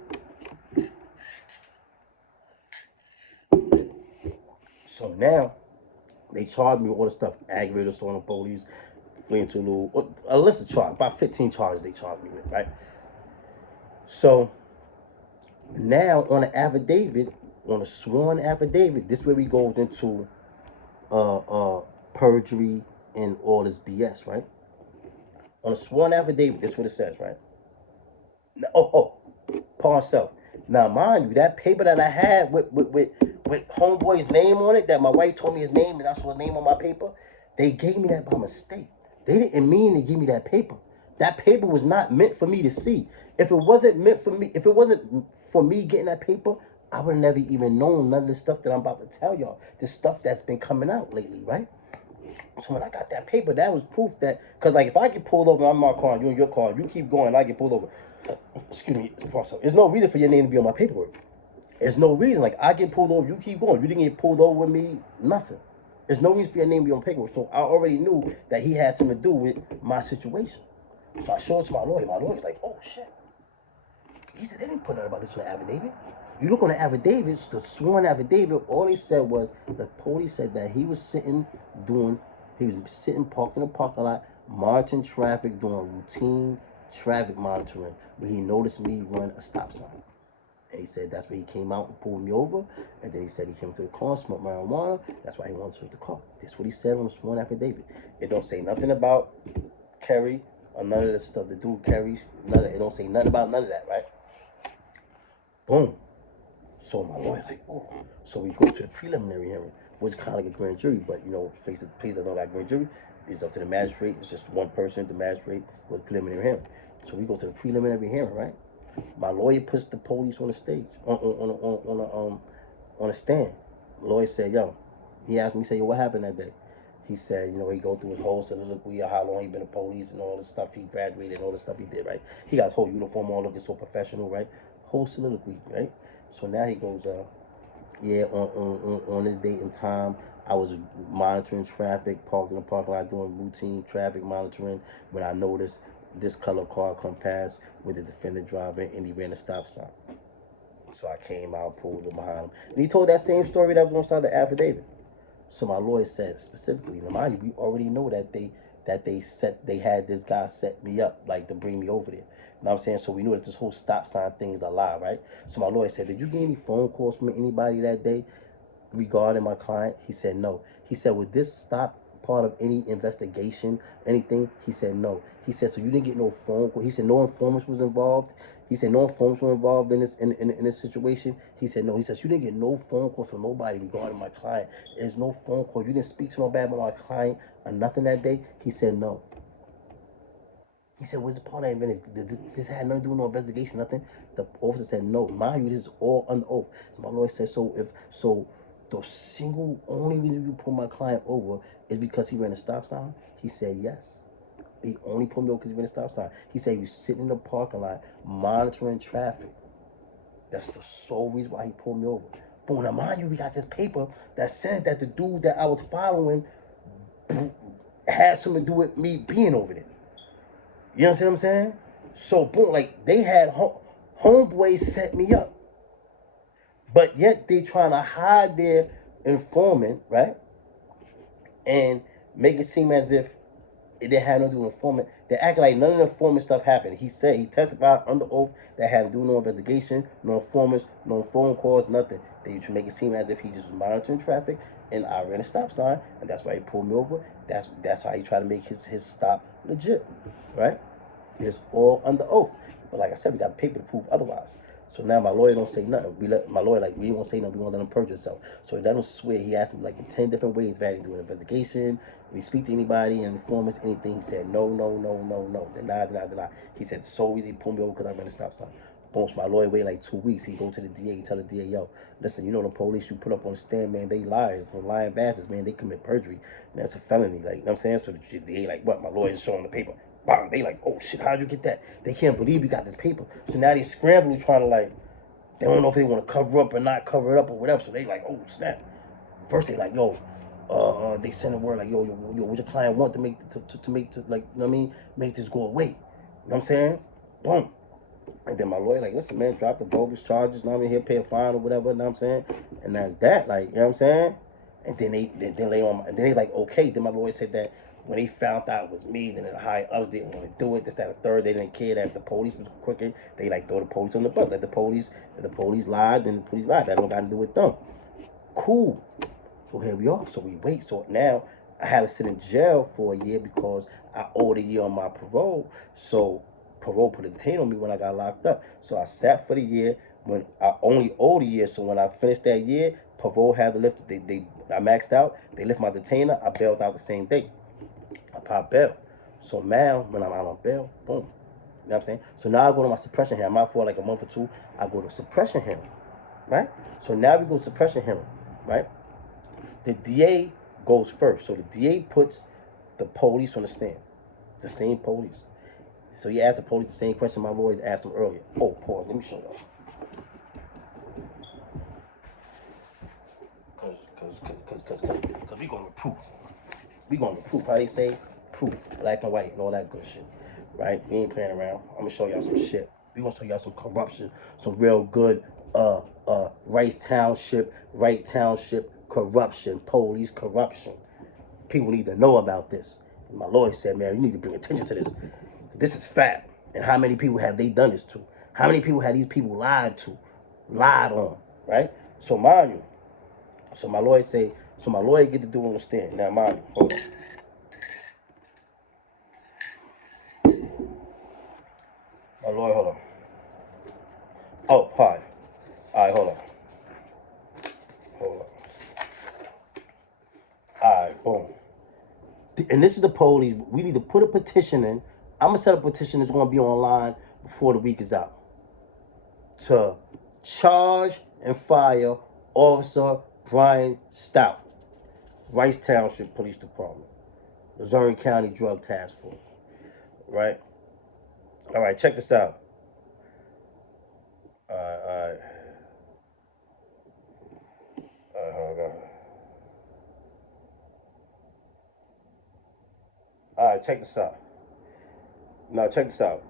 So now they charged me with all the stuff, aggravated assault on the police, fleeing to Lou, a list of charges, about 15 charges they charged me with, right? So now on an affidavit, on a sworn affidavit, this is where we go into perjury and all this BS, right? On a sworn affidavit, this is what it says, right? Paul self. Now, mind you, that paper that I had with homeboy's name on it, that my wife told me his name, and I saw his name on my paper, they gave me that by mistake. They didn't mean to give me that paper. That paper was not meant for me to see. If it wasn't for me getting that paper, I would have never even known none of the stuff that I'm about to tell y'all. The stuff that's been coming out lately, right? So when I got that paper, that was proof that, because like if I get pulled over, I'm in my car, you in your car, you keep going, I get pulled over. Excuse me, there's no reason for your name to be on my paperwork. There's no reason. Like I get pulled over, you keep going. You didn't get pulled over with me, nothing. There's no reason for your name to be on paperwork. So I already knew that he had something to do with my situation. So I showed it to my lawyer. My lawyer's like, oh shit. He said they didn't put nothing about this on the affidavit. You look on the affidavits, the sworn affidavit, all they said was the police said that he was sitting parked in the parking lot, monitoring traffic, doing routine traffic monitoring, when he noticed me run a stop sign. And he said that's when he came out and pulled me over. And then he said he came to the car, smoked marijuana. That's why he wanted to search the car. That's what he said on the sworn affidavit. It don't say nothing about Kerry or none of the stuff the dude carries. It don't say nothing about none of that, right? Boom. So my lawyer like, oh. So we go to the preliminary hearing, which is kind of like a grand jury, but you know, places that don't got grand jury, it's up to the magistrate. It's just one person, the magistrate, go to preliminary hearing. So we go to the preliminary hearing, right? My lawyer puts the police on the stage, on a stand. The lawyer said, yo, he asked me, he said, yo, what happened that day? He said, you know, he go through his whole soliloquy of how long he been in police and all the stuff he graduated and all the stuff he did, right? He got his whole uniform on, looking so professional, right? Whole soliloquy, right? So now he goes, yeah, on this date and time, I was monitoring traffic, parking in the parking lot, doing routine traffic monitoring when I noticed this color car come past with the defendant driving and he ran a stop sign. So I came out, pulled him behind him. And he told that same story that was on side of the affidavit. So my lawyer said specifically, now mind you, we already know that they had this guy set me up, like to bring me over there. You know what I'm saying? So we knew that this whole stop sign thing is a lie, right? So my lawyer said, did you get any phone calls from anybody that day regarding my client? He said no. He said, would this stop part of any investigation, anything? He said no. He said, so you didn't get no phone call? He said no informants was involved. He said no informants were involved in this situation. He said no. He says you didn't get no phone call from nobody regarding my client. There's no phone call. You didn't speak to nobody about my client or nothing that day. He said no. He said, what's the part of it? This had nothing to do with no investigation, nothing. The officer said no. Mind you, this is all under oath. So my lawyer said, so the single only reason you pull my client over is because he ran a stop sign? He said yes. He only pulled me over because he ran a stop sign. He said he was sitting in the parking lot monitoring traffic. That's the sole reason why he pulled me over. But now mind you, we got this paper that said that the dude that I was following had something to do with me being over there. You understand what I'm saying? So boom, like they had homeboys set me up, but yet they trying to hide their informant, right? And make it seem as if it didn't have nothing to do with informant. They act like none of the informant stuff happened. He said he testified under oath that had to do no investigation, no informants, no phone calls, nothing. They should make it seem as if he just was monitoring traffic and I ran a stop sign, and that's why he pulled me over. That's how he tried to make his stop legit, right? It's all under oath. But like I said, we got paper to prove otherwise. So now my lawyer don't say nothing. We let my lawyer like we won't say nothing. We gonna let him perjure himself. So he let him swear. He asked him like in 10 different ways if he do an investigation. If he speak to anybody and informants anything, he said no, no, no, no, no. Deny. He said so easy pull me over because I ran a stop sign. Boom. So my lawyer wait like 2 weeks. He go to the DA. He tell the DA, yo, listen, you know the police you put up on the stand, man, they liars, they're lying bastards, man. They commit perjury. And that's a felony. Like you know what I'm saying. So the DA like what? My lawyer's showing the paper. Bang, they like, oh shit, how'd you get that? They can't believe you got this paper. So now they scrambling trying to like, they don't know if they want to cover up or not cover it up or whatever. So they like, oh snap. First they like, yo, they send a word like, yo, what your client want to make like, you know what I mean, make this go away. You know what I'm saying? Boom. And then my lawyer like, listen, man, drop the bogus charges. You know what I mean? He'll pay a fine or whatever. You know what I'm saying? And that's that. Like, you know what I'm saying? And then then later on, and then they like, okay. Then my lawyer said that when they found out it was me, then the high ups didn't want to do it. This, that, and third. They didn't care that if the police was crooked. They like throw the police on the bus. Let the police lied, then the police lied. That don't got to do with them. Cool. So here we are. So we wait. So now I had to sit in jail for a year because I owed a year on my parole. So parole put a detain on me when I got locked up. So I sat for the year when I only owed a year. So when I finished that year, parole had to lift. I maxed out. They lift my detainer. I bailed out the same day. I pop bail. So now, when I'm out on bail, boom. You know what I'm saying? So now I go to my suppression hearing. I'm out for like a month or two. I go to suppression hearing, right? So now we go to suppression hearing, right? The DA goes first. So the DA puts the police on the stand. The same police. So he asked the police the same question my lawyers asked them earlier. Oh, pause. Let me show y'all. Because we going to proof. We going to proof. How they say? Proof. Black and white and all that good shit. Right? We ain't playing around. I'm going to show y'all some shit. We going to show y'all some corruption. Some real good Rice Township corruption. Police corruption. People need to know about this. And my lawyer said, man, you need to bring attention to this. This is fact. And how many people have they done this to? How many people have these people lied on? Right? So mind you. So my lawyer get to do it on the stand. Now mind you, hold on. My lawyer, hold on. Oh, hi. All right, hold on. Hold on. All right, boom. And this is the police. We need to put a petition in. I'm gonna set a petition that's gonna be online before the week is out to charge and fire Officer Brian Stout, Rice Township Police Department, Missouri County Drug Task Force. Right? All right, check this out. All right, all right. All right, hold on. All right, check this out. Now, check this out.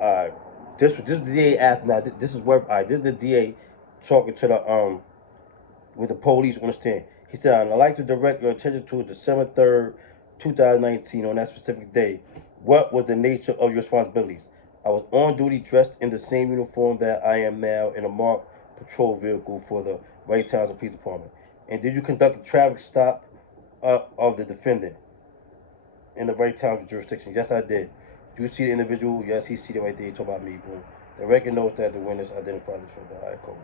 All right. This the DA asked. Now, this is where. All right, this is the DA talking to the with the police on the stand. He said, "I'd like to direct your attention to December 3rd, 2019. On that specific day, what was the nature of your responsibilities? I was on duty dressed in the same uniform that I am now in a marked patrol vehicle for the Wright Township Police Department. And did you conduct a traffic stop of the defendant in the Wright Township jurisdiction? Yes, I did. Do you see the individual? Yes, he's seated right there. He talk about me. Boom. The record notes that the witness identified this further. All right, cool.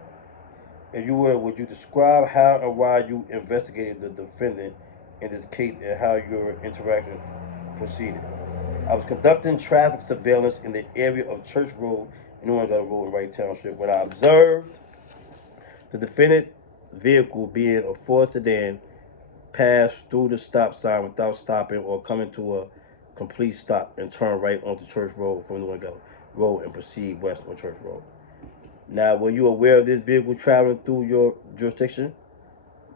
If you would you describe how and why you investigated the defendant in this case and how your interaction proceeded? I was conducting traffic surveillance in the area of Church Road and New England Road in Wright Township when I observed the defendant's vehicle, being a Ford sedan, pass through the stop sign without stopping or coming to a complete stop and turn right onto Church Road from New England Road and proceed west on Church Road. Now, were you aware of this vehicle traveling through your jurisdiction?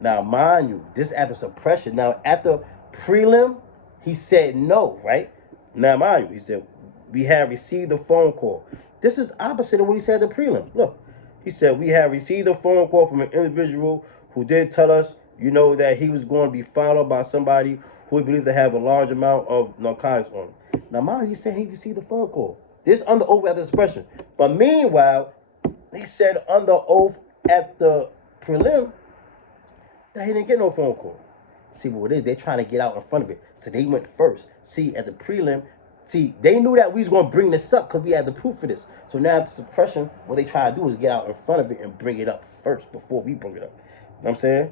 Now, mind you, this after suppression. Now, after prelim, he said no, right? Now, mind you, he said, we have received a phone call. This is opposite of what he said at the prelim. Look, he said, we have received a phone call from an individual who did tell us, that he was going to be followed by somebody who he believed to have a large amount of narcotics on him. Now, mind you, he said he received a phone call. This under oath after suppression. But meanwhile, he said under oath at the prelim that he didn't get no phone call. See what it is? They're trying to get out in front of it. So they went first. See, at the prelim, they knew that we was going to bring this up because we had the proof for this. So now at the suppression, what they try to do is get out in front of it and bring it up first before we bring it up. You know what I'm saying?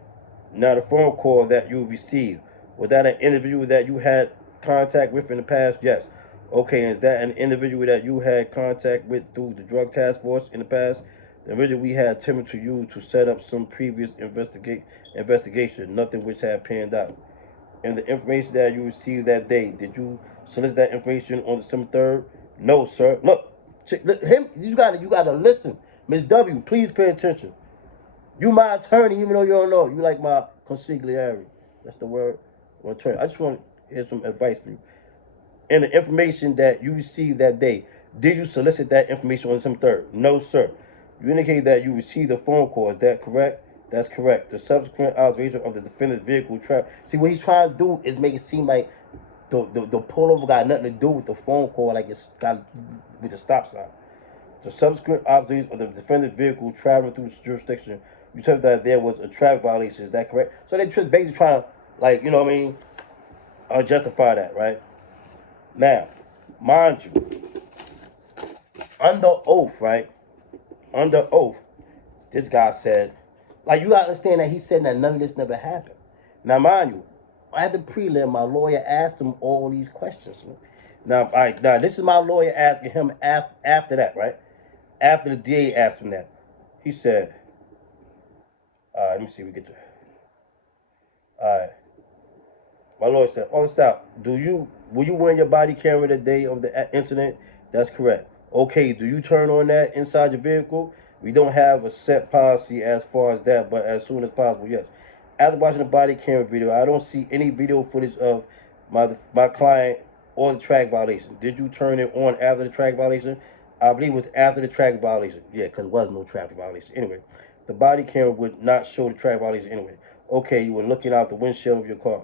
Now the phone call that you received, was that an individual that you had contact with in the past? Yes. Okay, is that an individual that you had contact with through the drug task force in the past? The individual we had attempted to use to set up some previous investigation, nothing which had panned out. And the information that you received that day, did you solicit that information on December 3rd? No, sir. Look, him. You gotta listen, Miss W. Please pay attention. You my attorney, even though you don't know. You like my consigliere. That's the word. Attorney. I just want to hear some advice from you. And the information that you received that day, did you solicit that information on December 3rd? No, sir. You indicated that you received a phone call. Is that correct? That's correct. The subsequent observation of the defendant's vehicle trap. See, what he's trying to do is make it seem like the pullover got nothing to do with the phone call, like it's got with the stop sign. The subsequent observation of the defendant's vehicle traveling through the jurisdiction, you said that there was a traffic violation. Is that correct? So they're just basically trying to, like, justify that, right? Now, mind you, under oath, right? Under oath, this guy said, like, you gotta understand that he said that none of this never happened. Now, mind you, at the prelim, my lawyer asked him all these questions. Now, this is my lawyer asking him after that, right? After the DA asked him that, he said, let me see, we get to. My lawyer said, stop. Were you wearing your body camera the day of the incident? That's correct. Okay, do you turn on that inside your vehicle? We don't have a set policy as far as that, but as soon as possible, yes. After watching the body camera video, I don't see any video footage of my client or the track violation. Did you turn it on after the track violation? I believe it was after the traffic violation. Yeah, because there was no traffic violation. Anyway, the body camera would not show the traffic violation anyway. Okay, you were looking out the windshield of your car.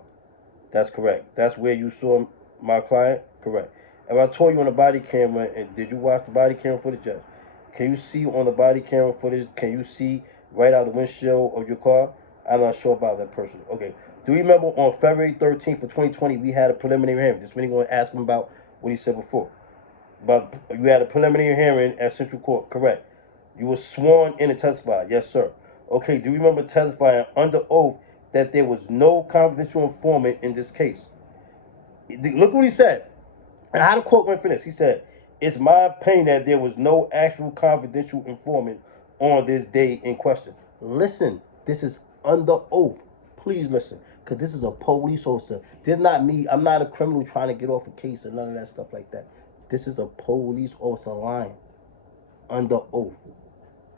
That's correct. That's where you saw my client? Correct. If I told you on the body camera, and did you watch the body camera footage? Yes. Can you see on the body camera footage, can you see right out the windshield of your car? I'm not sure about that person. Okay. Do you remember on February 13th of 2020, we had a preliminary hearing? This is when you're going to ask him about what he said before. But you had a preliminary hearing at Central Court, correct? You were sworn in to testify, yes, sir. Okay, do you remember testifying under oath that there was no confidential informant in this case? Look what he said. And how the court went for this. He said, it's my opinion that there was no actual confidential informant on this day in question. Listen, this is under oath. Please listen, because this is a police officer. This is not me. I'm not a criminal trying to get off a case and none of that stuff like that. This is a police officer lying under oath.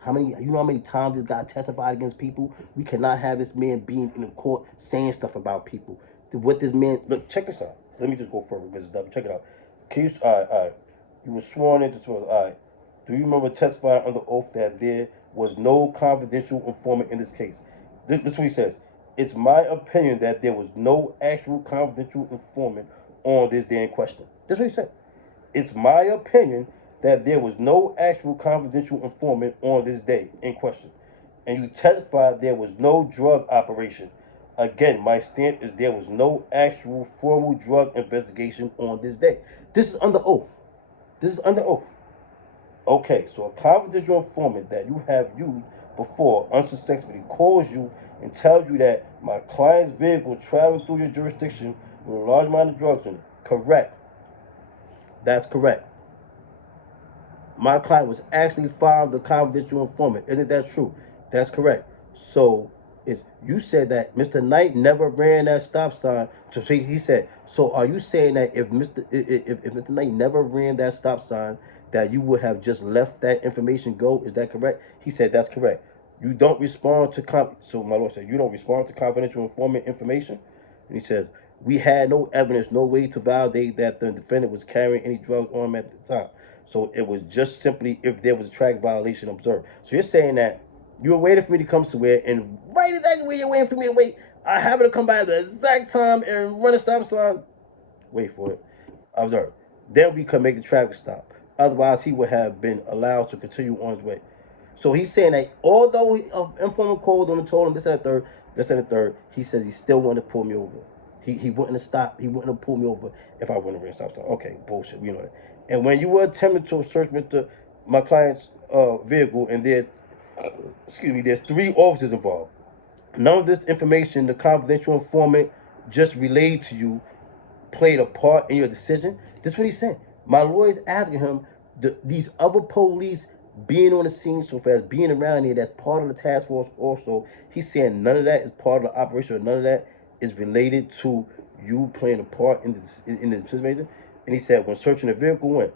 You know how many times this guy testified against people? We cannot have this man being in the court saying stuff about people. What this man, look, check this out. Let me just go further, Mrs. W. Check it out. Can you, all right. You were sworn into, all right. Do you remember testifying under oath that there was no confidential informant in this case? This is what he says. It's my opinion that there was no actual confidential informant on this day in question. That's what he said. It's my opinion that there was no actual confidential informant on this day in question. And you testified there was no drug operation. Again, my stand is there was no actual formal drug investigation on this day. This is under oath. This is under oath. Okay, so a confidential informant that you have used before unsuccessfully calls you and tells you that my client's vehicle traveled through your jurisdiction with a large amount of drugs in it. Correct. That's correct. My client was actually found the confidential informant. Isn't that true? That's correct. So you said that Mr. Knight never ran that stop sign. So he said. So are you saying that if Mr. Knight never ran that stop sign, that you would have just left that information go? Is that correct? He said that's correct. You don't respond to so my lord said you don't respond to confidential informant information. And he says we had no evidence, no way to validate that the defendant was carrying any drugs on him at the time. So it was just simply if there was a track violation observed. So you're saying that you were waiting for me to come somewhere, and right exactly where you're waiting for me to wait, I happen to come by at the exact time and run a stop sign. Wait for it. Observe. Then we could make the traffic stop. Otherwise, he would have been allowed to continue on his way. So he's saying that although informant called him and told him this and the third, he says he still wanted to pull me over. He wouldn't have stopped. He wouldn't have pulled me over if I wouldn't have ran stop sign. Okay, bullshit. We know that. And when you were attempting to search my client's vehicle, and there's 3 officers involved. None of this information, the confidential informant just relayed to you, played a part in your decision. This is what he's saying. My lawyer's asking him, these other police being on the scene so fast, being around here, that's part of the task force also. He's saying none of that is part of the operation, or none of that is related to you playing a part in the decision making. And he said, when searching the vehicle,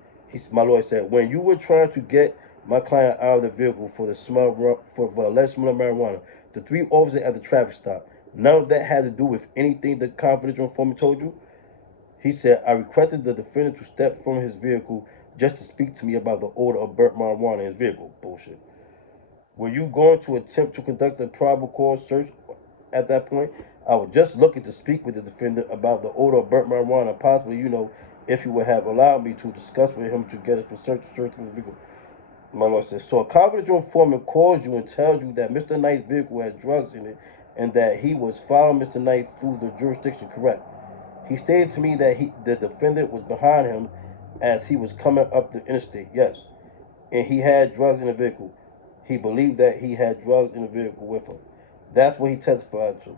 my lawyer said, when you were trying to get my client out of the vehicle for the alleged smell of marijuana, the 3 officers at the traffic stop, none of that had to do with anything the confidential informant told you. He said, I requested the defendant to step from his vehicle just to speak to me about the odor of burnt marijuana in his vehicle. Bullshit. Were you going to attempt to conduct a probable cause search at that point? I was just looking to speak with the defendant about the odor of burnt marijuana, possibly, if he would have allowed me to discuss with him to get a search for the vehicle. My lord says, so a confidential informant calls you and tells you that Mr. Knight's vehicle had drugs in it and that he was following Mr. Knight through the jurisdiction, correct? He stated to me that the defendant was behind him as he was coming up the interstate, yes. And he had drugs in the vehicle. He believed that he had drugs in the vehicle with him. That's what he testified to.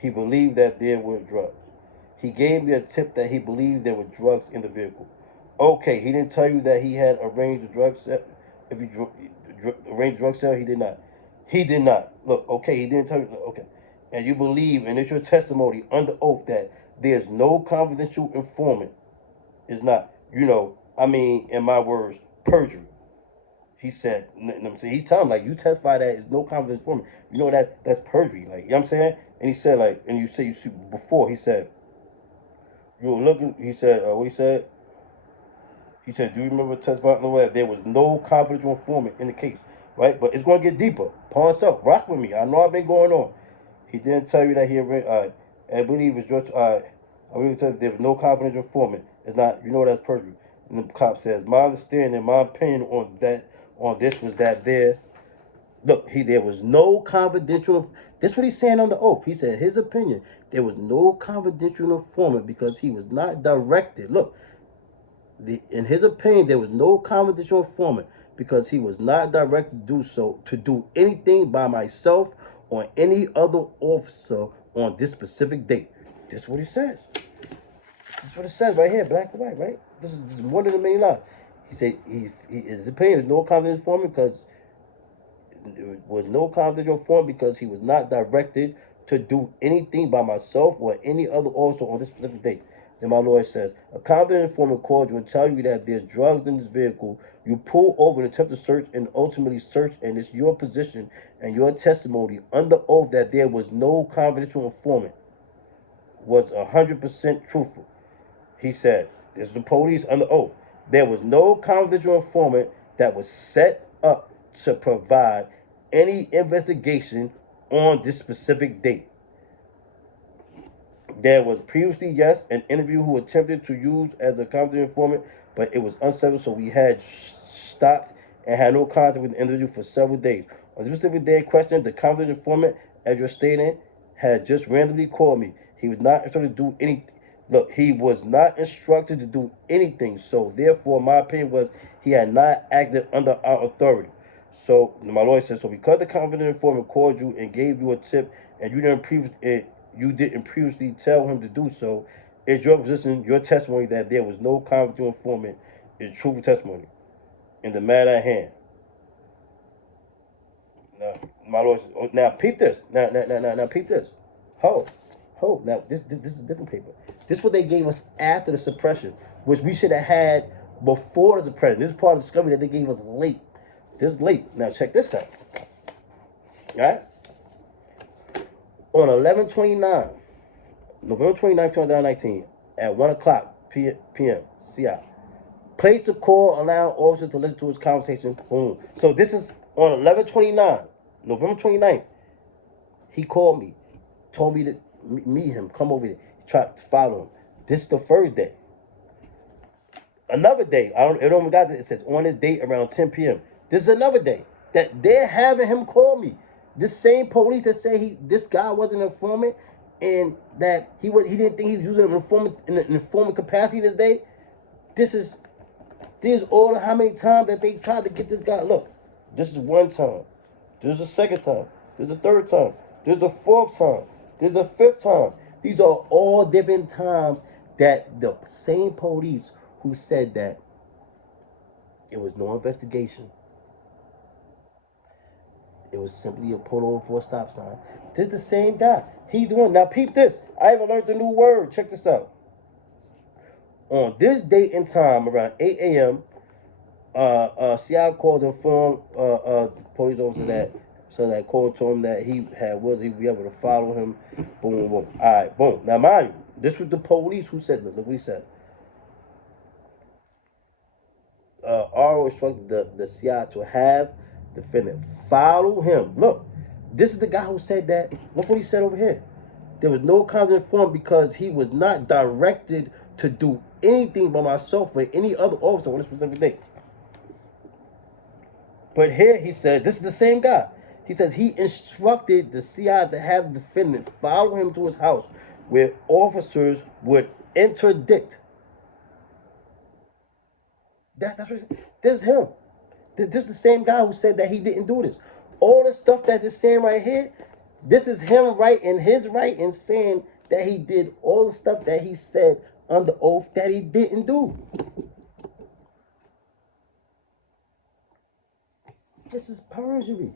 He believed that there were drugs. He gave me a tip that he believed there were drugs in the vehicle. Okay, he didn't tell you that he had arranged a drug sale. If he arranged a drug sale, he did not. He did not. Look, okay, he didn't tell you. Okay. And you believe, and it's your testimony under oath, that there's no confidential informant. It's not, in my words, perjury. He said, he's telling him, like, you testify that there's no confidential informant. That's perjury. Like, you know what I'm saying? And he said, like, and you see before, he said, you were looking, he said, what he said? He said, do you remember testifying that there was no confidential informant in the case, right? But it's going to get deeper. Pawn himself, rock with me. I know I've been going on. He didn't tell you that I believe it's just, I believe there was no confidential informant. It's not, that's perjury. And the cop says, my understanding, my opinion on this was that there was no confidential. This is what he's saying on the oath. He said his opinion, there was no confidential informant because he was not directed. Look, In his opinion, there was no confidential informant because he was not directed to do anything by myself or any other officer on this specific date. This is what he says. This is what it says right here, black and white, right? This is more than a million lines. He said his opinion is no confidential informant because it was no confidential informant because he was not directed to do anything by myself or any other officer on this specific date. Then my lawyer says, a confidential informant called you and tell you that there's drugs in this vehicle. You pull over and attempt to search and ultimately search, and it's your position and your testimony under oath that there was no confidential informant was 100% truthful. He said, this is the police under oath. There was no confidential informant that was set up to provide any investigation on this specific date. There was previously, yes, an interview who attempted to use as a confidential informant, but it was unsettled, so we had stopped and had no contact with the individual for several days. On the specific day in question, the confidential informant, as you're stating, had just randomly called me. He was not instructed to do anything. Look, he was not instructed to do anything, so therefore my opinion was he had not acted under our authority. So my lawyer said, so because the confidential informant called you and gave you a tip and you didn't previously tell him to do so, it's your position, your testimony that there was no confidential informant is truthful testimony in the matter at hand. Now, my lawyer says, oh, now peep this. Now peep this. Hold. Now this is a different paper. This is what they gave us after the suppression, which we should have had before the suppression. This is part of the discovery that they gave us late. This is late. Now check this out. All right? On 11/29, November 29, 2019, at 1 o'clock p.m., CI, placed a call allowing officers to listen to his conversation. Boom. So this is on 11/29, November 29th. He called me, told me to meet him, come over there. He tried to follow him. This is the first day. Another day, it only got this. It says on this date around 10 p.m. This is another day that they're having him call me. This same police that say this guy wasn't an informant and that he didn't think he was using an informant in an informant capacity this day. This is all how many times that they tried to get this guy. Look, this is one time. This is the second time. This is the third time. This is the fourth time. This is the fifth time. These are all different times that the same police who said that it was no investigation. It was simply a pull over for a stop sign. This is the same guy. He's the one. Now peep this. I even learned a new word. Check this out. On this date and time, around 8 a.m., CI called and informed police officer that called to him that he would be able to follow him. Boom, boom. All right, boom. Now mind you, this was the police who said, look what he said. RO instructed the CI to have the defendant follow him. Look, this is the guy who said that. Look what he said over here. There was no confidential informant because he was not directed to do anything by myself or any other officer on this specific day. But here he said, this is the same guy. He says he instructed the CI to have the defendant follow him to his house where officers would interdict. That's what this is him. This is the same guy who said that he didn't do this. All the stuff that is saying right here, this is him writing his right and saying that he did all the stuff that he said under oath that he didn't do. This is perjury.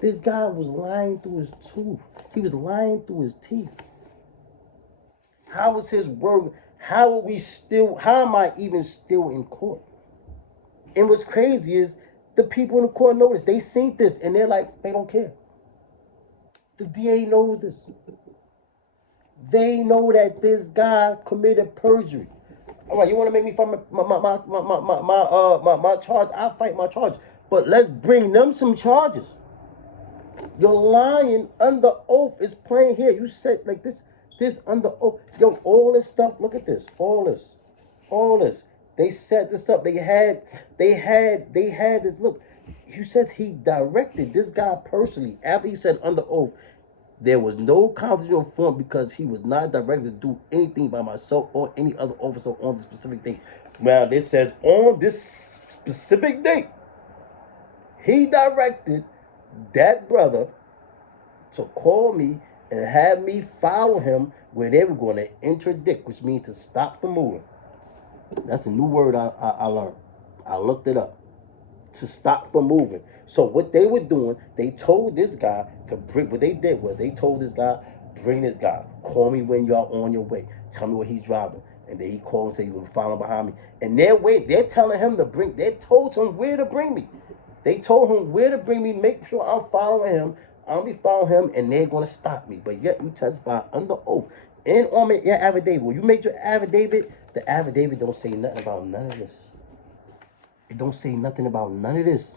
This guy was lying through his tooth. He was lying through his teeth. How was his word? How am I even still in court? And what's crazy is the people in the court notice. They seen this and they're like, they don't care. The DA knows this. They know that this guy committed perjury. All right, you want to make me fight my charge? I'll fight my charge. But let's bring them some charges. You're lying under oath is plain here. You said like this under oath. Yo, all this stuff, look at this. All this. They set this up. They had this. Look, you said he directed this guy personally after he said under oath. There was no confidential informant because he was not directed to do anything by myself or any other officer on the specific date. Now, this says on this specific date, he directed that brother to call me and have me follow him where they were going to interdict, which means to stop from moving. That's a new word I learned. I looked it up. To stop from moving. So what they were doing, they told this guy to bring, what they did was they told this guy, bring this guy. Call me when y'all on your way. Tell me what he's driving. And then he called and said, you're going to follow behind me. And they're telling him to bring, they told him where to bring me. They told him where to bring me, make sure I'm following him. I'll be following him, and they're going to stop me. But yet you testify under oath. And on your affidavit, when you make your affidavit, the affidavit don't say nothing about none of this. It don't say nothing about none of this.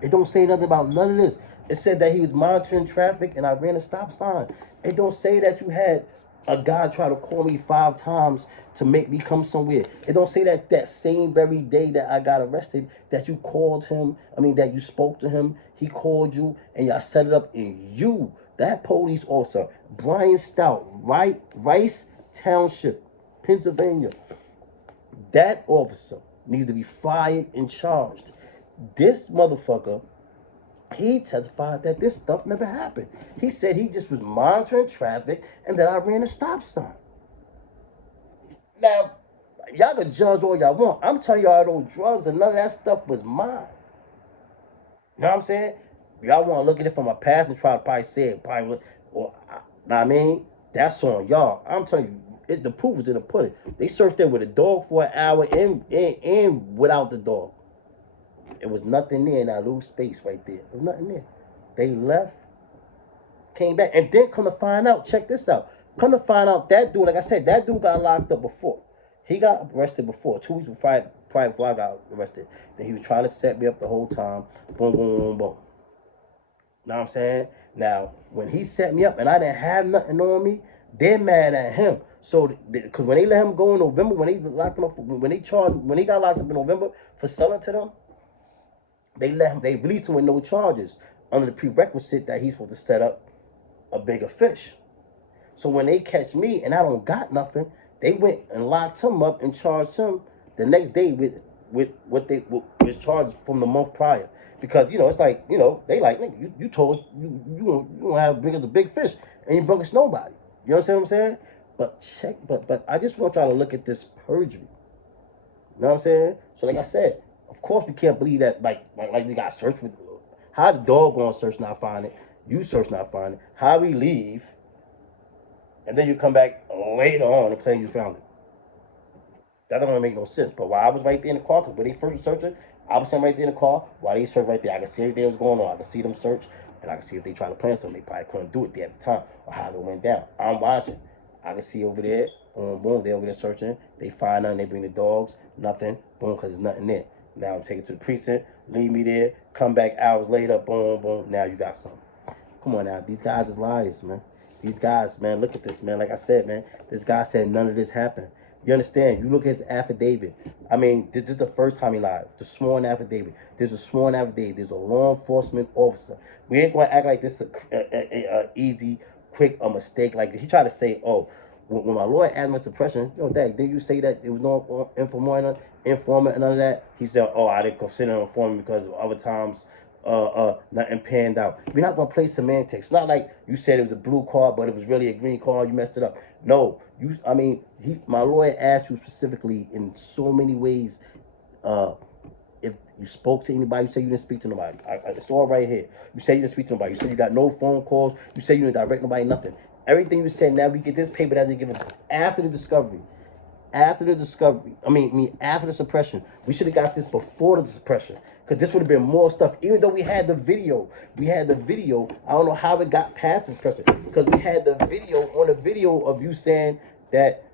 It don't say nothing about none of this. It said that he was monitoring traffic and I ran a stop sign. It don't say that you had a guy try to call me 5 times to make me come somewhere. It don't say that that same very day that I got arrested, that you called him, that you spoke to him, he called you, and y'all set it up, and you, that police officer, Brian Stout, Rice Township, Pennsylvania, that officer needs to be fired and charged. This motherfucker, he testified that this stuff never happened. He said he just was monitoring traffic and that I ran a stop sign. Now, y'all can judge all y'all want. I'm telling y'all those drugs and none of that stuff was mine. You know what I'm saying? Y'all want to look at it from a past and try to probably say it, probably, or, know what I mean? That's on y'all. I'm telling you, the proof is in the pudding. They searched there with a dog for an hour and without the dog. It was nothing there in that little space right there. There was nothing there. They left, came back, and then come to find out, check this out. Come to find out, that dude, like I said, that dude got locked up before. He got arrested before, 2 weeks before I got arrested. Then he was trying to set me up the whole time. Boom, boom, boom, boom. Know what I'm saying? Now, when he set me up and I didn't have nothing on me, they're mad at him. So, because when they let him go in November, when they locked him up, when he got locked up in November for selling to them, they released him with no charges under the prerequisite that he's supposed to set up a bigger fish. So when they catch me and I don't got nothing, they went and locked him up and charged him the next day with what was charged from the month prior. Because, it's like, they like, nigga, you told us you don't have big as a big fish and you broke us nobody. You understand what I'm saying? But I just want y'all to look at this perjury. You know what I'm saying? So like I said, of course we can't believe that like you got search with, how the dog gonna search not find it, you search not find it, how we leave, and then you come back later on and claim you found it. That don't make no sense. But while I was right there in the car, because when they first were searching, I was sitting right there in the car, while they searched right there, I could see everything that was going on. I could see them search, and I could see if they tried to plan something. They probably couldn't do it there at the time, or how it went down. I'm watching. I can see over there, boom, boom, they over there searching. They find nothing, they bring the dogs, nothing, boom, because there's nothing there. Now take it to the precinct, leave me there, come back hours later, boom, boom, now you got something. Come on now, these guys is liars, man. These guys, man, look at this, man. Like I said, man, this guy said none of this happened. You understand? You look at his affidavit. This is the first time he lied. The sworn affidavit. There's a sworn affidavit. There's a law enforcement officer. We ain't going to act like this is a easy, quick, mistake. Like he tried to say, oh, when my lawyer asked me suppression, Dad, did you say that there was no informant and none of that? He said, oh, I didn't consider an informant because other times nothing panned out. We're not gonna play semantics. It's not like you said it was a blue card, but it was really a green card. You messed it up. No, my lawyer asked you specifically in so many ways. If you spoke to anybody, you said you didn't speak to nobody. It's all right here. You said you didn't speak to nobody. You said you got no phone calls. You said you didn't direct nobody, nothing. Everything you said, now we get this paper that they give us after the discovery. After the suppression. We should have got this before the suppression. Because this would have been more stuff. Even though we had the video. I don't know how it got past the suppression. Because we had the video of you saying that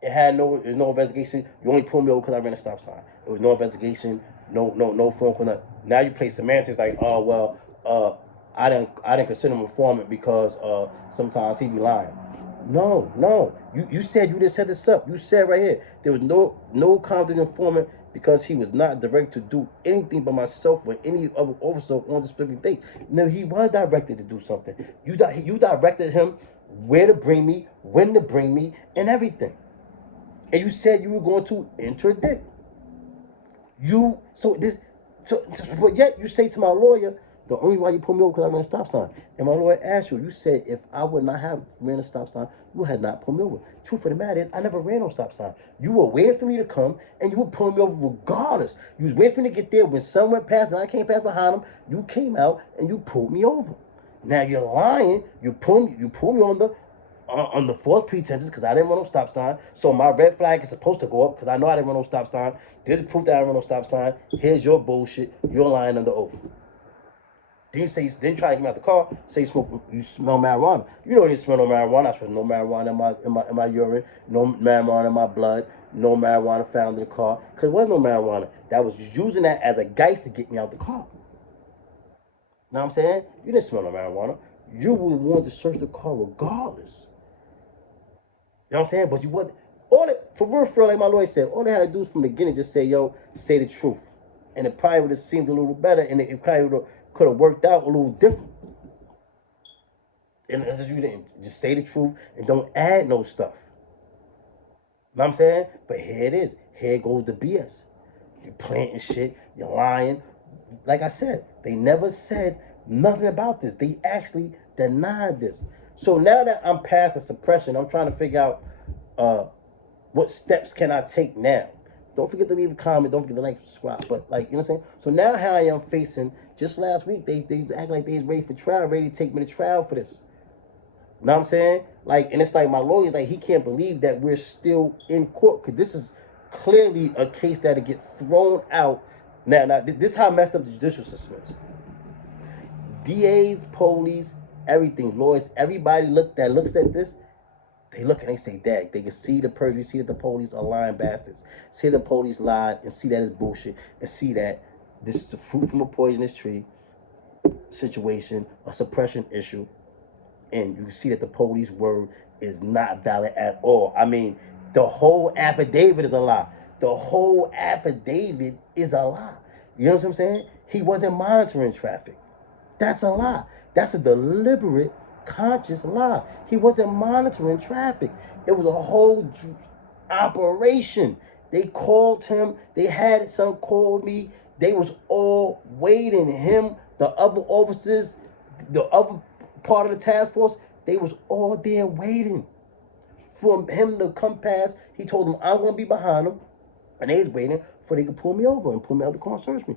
there's no investigation. You only pulled me over because I ran a stop sign. There was no investigation, no phone call, nothing. Now you play semantics like, oh, well, I didn't consider him informant because sometimes he be lying. No. You said you didn't set this up. You said right here there was no confident informant because he was not directed to do anything by myself or any other officer on the specific date. No, he was directed to do something. You directed him where to bring me, when to bring me, and everything. And you said you were going to interdict. But yet you say to my lawyer, the only why you pulled me over because I ran a stop sign. And my lawyer asked you, you said if I would not have ran a stop sign, you had not pulled me over. Truth of the matter is, I never ran no stop sign. You were waiting for me to come, and you were pulling me over regardless. You was waiting for me to get there. When someone went past and I came past behind them, you came out and you pulled me over. Now you're lying. You pulled me on the false pretenses because I didn't run no stop sign. So my red flag is supposed to go up because I know I didn't run no stop sign. There's proof that I didn't run no stop sign. Here's your bullshit. You're lying under oath. Then you say, then try to get me out the car. Say you smell marijuana. You know you didn't smell no marijuana. I smell no marijuana in my urine. No marijuana in my blood. No marijuana found in the car. Because there was no marijuana. That was using that as a guise to get me out the car. Know what I'm saying? You didn't smell no marijuana. You would want to search the car regardless. You know what I'm saying? But you wasn't. For real, like my lawyer said, all they had to do is from the beginning just say, yo, say the truth. And it probably would have seemed a little better, and it probably could have worked out a little different. And you didn't just say the truth and don't add no stuff. You know what I'm saying? But here it is. Here goes the BS. You're planting shit. You're lying. Like I said, they never said nothing about this. They actually denied this. So now that I'm past the suppression, I'm trying to figure out what steps can I take now. Don't forget to leave a comment. Don't forget to like, subscribe. But like, you know what I'm saying? So now how I am facing, just last week, they act like they was ready for trial, ready to take me to trial for this. You know what I'm saying? Like, and it's like my lawyer's like, he can't believe that we're still in court. Because this is clearly a case that'll get thrown out. Now, this is how messed up the judicial system is. DAs, police, everything, lawyers, everybody looks at this, they look and they say, Dag, they can see the perjury, see that the police are lying bastards, see the police lied, and see that it's bullshit, and see that this is the fruit from a poisonous tree situation, a suppression issue, and you see that the police word is not valid at all. I mean, the whole affidavit is a lie. The whole affidavit is a lie. You know what I'm saying? He wasn't monitoring traffic. That's a lie. That's a deliberate, conscious lie. He wasn't monitoring traffic. It was a whole operation. They called him. They had some call me. They was all waiting. Him, the other officers, the other part of the task force, they was all there waiting for him to come past. He told them, I'm going to be behind them. And they was waiting for they could pull me over and pull me out of the car and search me.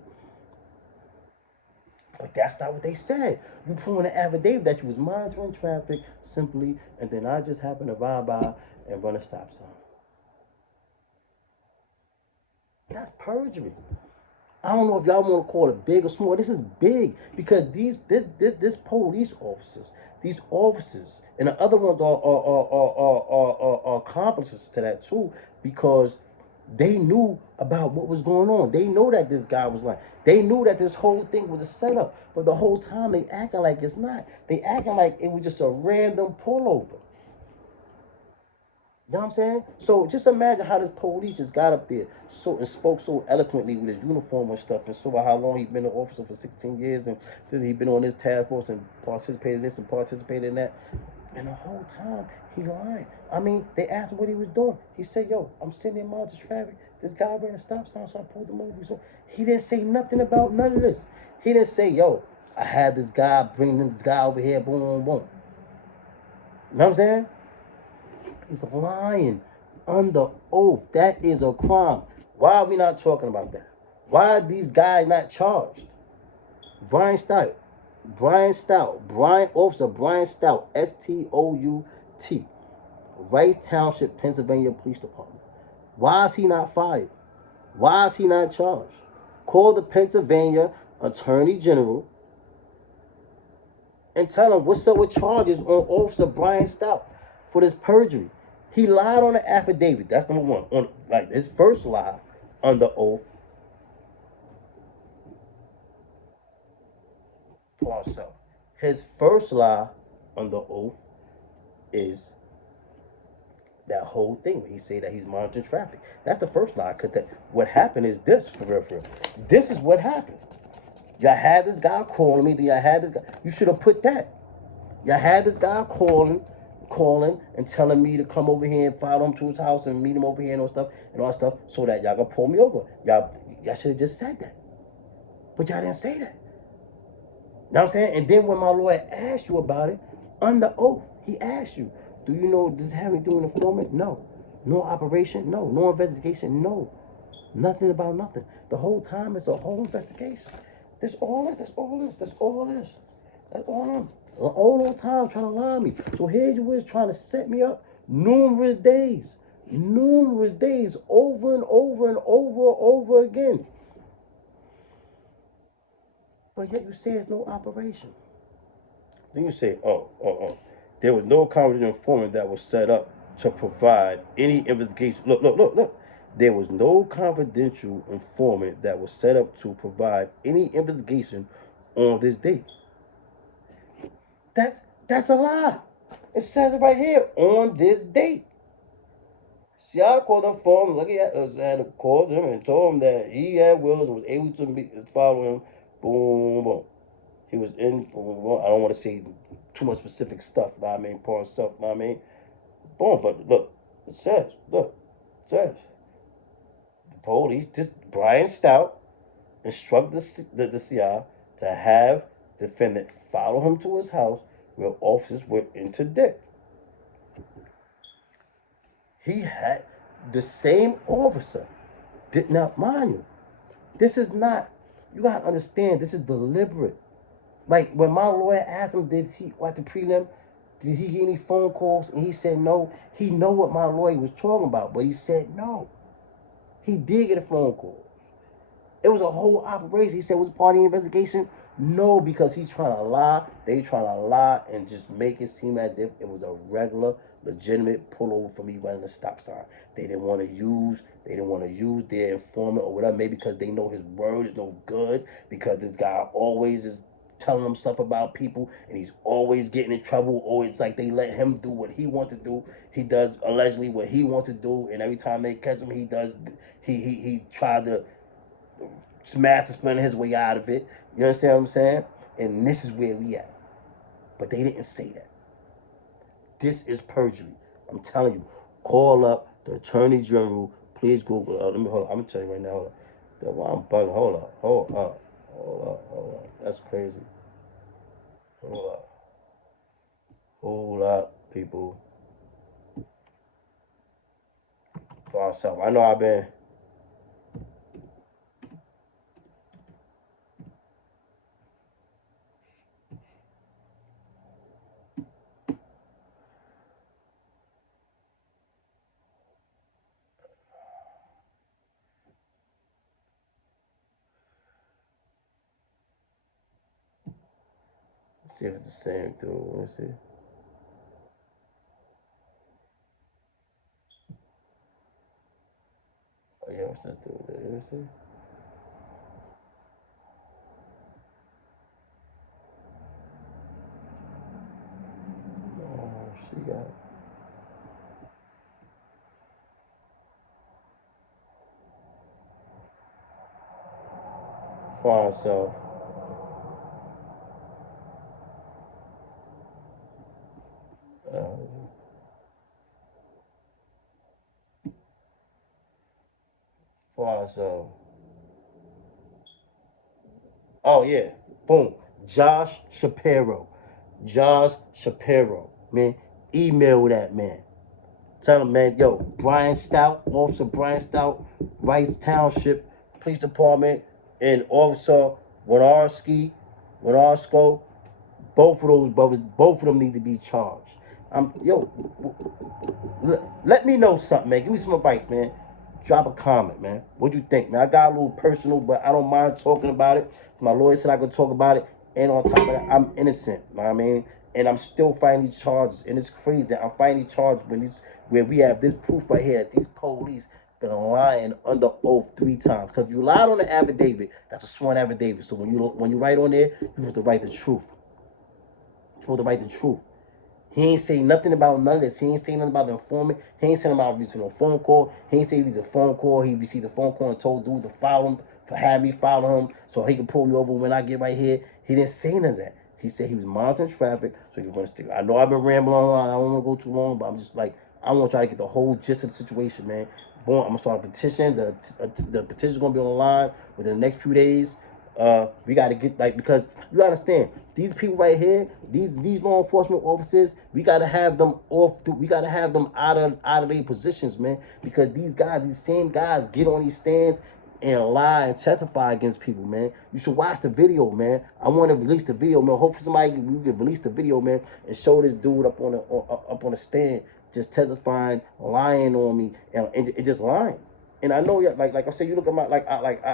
But that's not what they said. You put in an affidavit that you was monitoring traffic simply, and then I just happened to ride by and run a stop sign. That's perjury. I don't know if y'all want to call it big or small. This is big because this police officers, these officers, and the other ones are accomplices to that too, because they knew about what was going on. They know that this guy was lying. They knew that this whole thing was a setup. But the whole time they acting like it's not. They acting like it was just a random pullover. You know what I'm saying? So just imagine how this police just got up there and spoke so eloquently with his uniform and stuff, and so how long he's been an officer for 16 years, and he's been on this task force and participated in this and participated in that. And the whole time, he lying. I mean, they asked him what he was doing. He said, yo, I'm sitting in monitoring traffic. This guy ran a stop sign, so I pulled him over. So he didn't say nothing about none of this. He didn't say, yo, I had this guy, bringing this guy over here, boom, boom, boom. You know what I'm saying? He's lying under oath. That is a crime. Why are we not talking about that? Why are these guys not charged? Brian Stout, Officer Brian Stout, S-T-O-U-T, Rice Township, Pennsylvania Police Department. Why is he not fired? Why is he not charged? Call the Pennsylvania Attorney General and tell him what's up with charges on Officer Brian Stout for this perjury. He lied on the affidavit. That's number one. On like his first lie under oath. For himself. His first lie under oath is that whole thing where he said that he's monitoring traffic. That's the first lie. Because what happened is this, for real. This is what happened. Y'all had this guy calling me. Y'all had this guy. You should have put that. Y'all had this guy calling calling and telling me to come over here and follow him to his house and meet him over here and all that stuff, so that y'all gonna pull me over. Y'all should have just said that. But y'all didn't say that. You know what I'm saying? And then when my lawyer asked you about it, under oath, he asked you, do you know this having to do with informant? No. No operation? No. No investigation? No. Nothing about nothing. The whole time it's a whole investigation. That's all this. That's all this. That's all this. That's all them. All the time trying to lie me. So here you is trying to set me up numerous days. Numerous days over and over and over again. But yet you say it's no operation. Then you say, there was no confidential informant that was set up to provide any investigation. Look. There was no confidential informant that was set up to provide any investigation on this date. That's a lie. It says it right here, on this date. See, I called him for him. Look, I had called him and told him that he had wills and was able to follow him. Boom, boom. He was in. I don't want to say too much specific stuff. Know what I mean, porn stuff. Know what I mean, boom. But look, it says. The police. This Brian Stout instructed the CI to have defendant follow him to his house where officers were interdicted. He had the same officer did not, mind you. This is not. You gotta understand. This is deliberate. Like when my lawyer asked him, did he at the prelim, did he get any phone calls? And he said no. He know what my lawyer was talking about, but he said no. He did get a phone call. It was a whole operation. He said, was it part of the investigation? No, because he's trying to lie. They trying to lie and just make it seem as if it was a regular, legitimate pullover for me running a stop sign. They didn't want to use their informant or whatever, maybe because they know his word is no good, because this guy always is telling them stuff about people and he's always getting in trouble, or it's like they let him do what he wants to do. He does allegedly what he wants to do, and every time they catch him, he tried to smash and splinter his way out of it. You understand what I'm saying? And this is where we at. But they didn't say that. This is perjury. I'm telling you. Call up the Attorney General. Please Google. Let me hold on. I'm gonna tell you right now. I'm bugging. Hold up. That's crazy. Hold up, people. For myself. I know I've been. See if it's the same dude. Let me see. Oh yeah, what's that dude? Let me see. Oh, she got it. For herself. So, oh yeah, boom. Josh Shapiro, man, email that man. Tell him, man, yo, Brian Stout, Officer Brian Stout, Rice Township Police Department, and Officer Winarski, both of those brothers, both of them need to be charged. Let me know something, man. Give me some advice, man. Drop a comment, man. What you think, man? I got a little personal, but I don't mind talking about it. My lawyer said I could talk about it. And on top of that, I'm innocent. You know what I mean? And I'm still fighting these charges. And it's crazy that I'm fighting these charges where we have this proof right here that these police been lying under oath 3 times. Because if you lied on the affidavit, that's a sworn affidavit. So when you write on there, you have to write the truth. You're supposed to write the truth. He ain't say nothing about none of this. He ain't say nothing about the informant. He ain't saying about receiving a phone call. He ain't say he was a phone call. He received a phone call and told dude to follow him, to have me follow him so he can pull me over when I get right here. He didn't say none of that. He said he was monitoring traffic, so he was going to stick. I know I've been rambling on. I don't want to go too long, but I'm just like, I want to try to get the whole gist of the situation, man. Boom, I'm gonna start a petition. The petition's gonna be on the line within the next few days. We gotta get like, because you gotta understand, these people right here, these law enforcement officers, we gotta have them off. We gotta have them out of their positions, man. Because these guys, these same guys, get on these stands and lie and testify against people, man. You should watch the video, man. I want to release the video, man. Hopefully we can release the video, man, and show this dude up on the stand, just testifying, lying on me, and just lying. And I know, like I said, you look at my,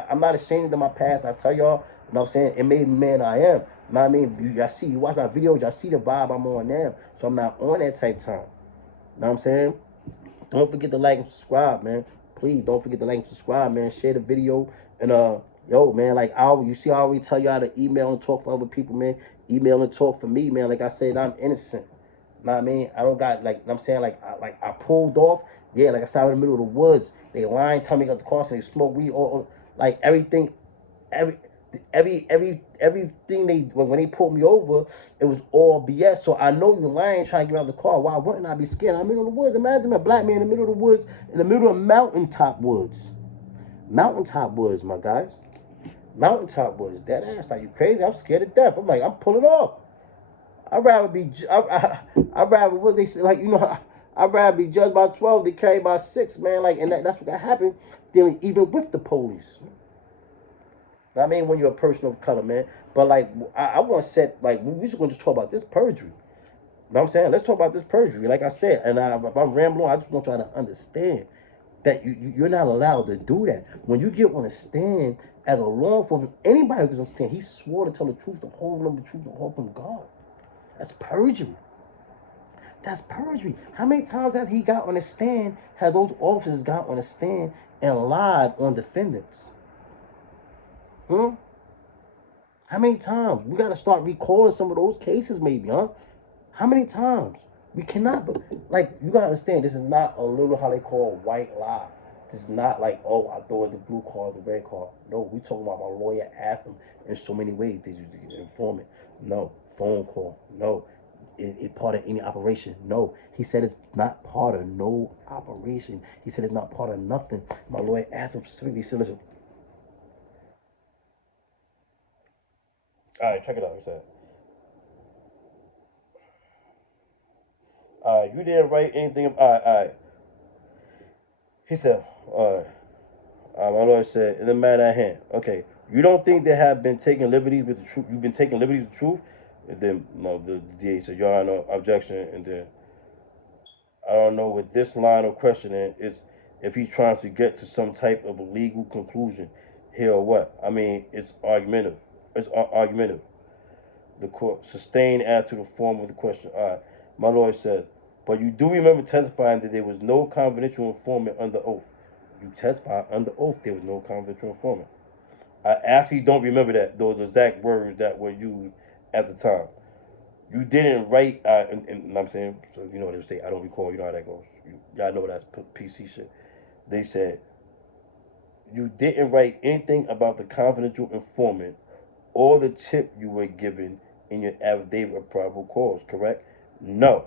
I'm not ashamed of my past. I tell y'all, you know what I'm saying? It made me man I am. You know what I mean? You watch my videos, y'all see the vibe I'm on now. So I'm not on that type time. You know what I'm saying? Don't forget to like and subscribe, man. Please don't forget to like and subscribe, man. Share the video. And yo, man, like I already tell y'all to email and talk for other people, man. Email and talk for me, man. Like I said, I'm innocent. Know what I mean? I don't got, like, I'm saying, I pulled off. Yeah, like I said, in the middle of the woods. They lying, tell me got the car, and they smoke weed, all like everything, everything they, when they pulled me over, it was all BS. So I know you're lying, trying to get out of the car. Why wouldn't I be scared? I'm in the middle of the woods. Imagine a black man in the middle of the woods, in the middle of mountaintop woods. Mountaintop woods, my guys. Mountaintop woods. Dead ass. Like, you crazy? I'm scared to death. I'm like, I'm pulling off. I'd rather be, I'd rather, what they say, like, you know, I'd rather be judged by 12 than carried by 6, man. Like, and that's what got happened, dealing even with the police. I mean, when you're a person of color, man. But, like, I want to set, like, we're just going to just talk about this perjury. You know what I'm saying? Let's talk about this perjury, like I said. And if I'm rambling, I just want y'all to understand that you're not allowed to do that. When you get on a stand as a law enforcement, anybody who gets on a stand, he swore to tell the truth, the whole number, the truth, the whole from God. That's perjury. That's perjury. How many times have he got on the stand, has those officers got on the stand and lied on defendants? How many times? We got to start recalling some of those cases, maybe, huh? How many times? We cannot, but, like, you got to understand, this is not a little, how they call, white lie. This is not like, oh, I thought the blue car, the red car. No, we talking about my lawyer asked him in so many ways. Did you inform it? No. Phone call? No. It part of any operation? No. He said it's not part of no operation. He said it's not part of nothing. My lawyer asked him specifically, he said, listen. All right, check it out. What's that? You didn't write anything. All right. He said, my lawyer said, in the matter at hand. Okay. You don't think they have been taking liberties with the truth? You've been taking liberties with the truth? And then, no, the DA said, Your Honor, objection. And then, I don't know, with this line of questioning, it's if he's trying to get to some type of a legal conclusion here or what. I mean, it's argumentative. It's argumentative. The court sustained as to the form of the question. All right. My lawyer said, but you do remember testifying that there was no confidential informant under oath. You testified under oath there was no confidential informant. I actually don't remember that, those exact words that were used at the time. You didn't write, and I'm saying, so you know what they would say, I don't recall, you know how that goes. Y'all know that's PC shit. They said, you didn't write anything about the confidential informant or the tip you were given in your affidavit of probable cause, correct? No.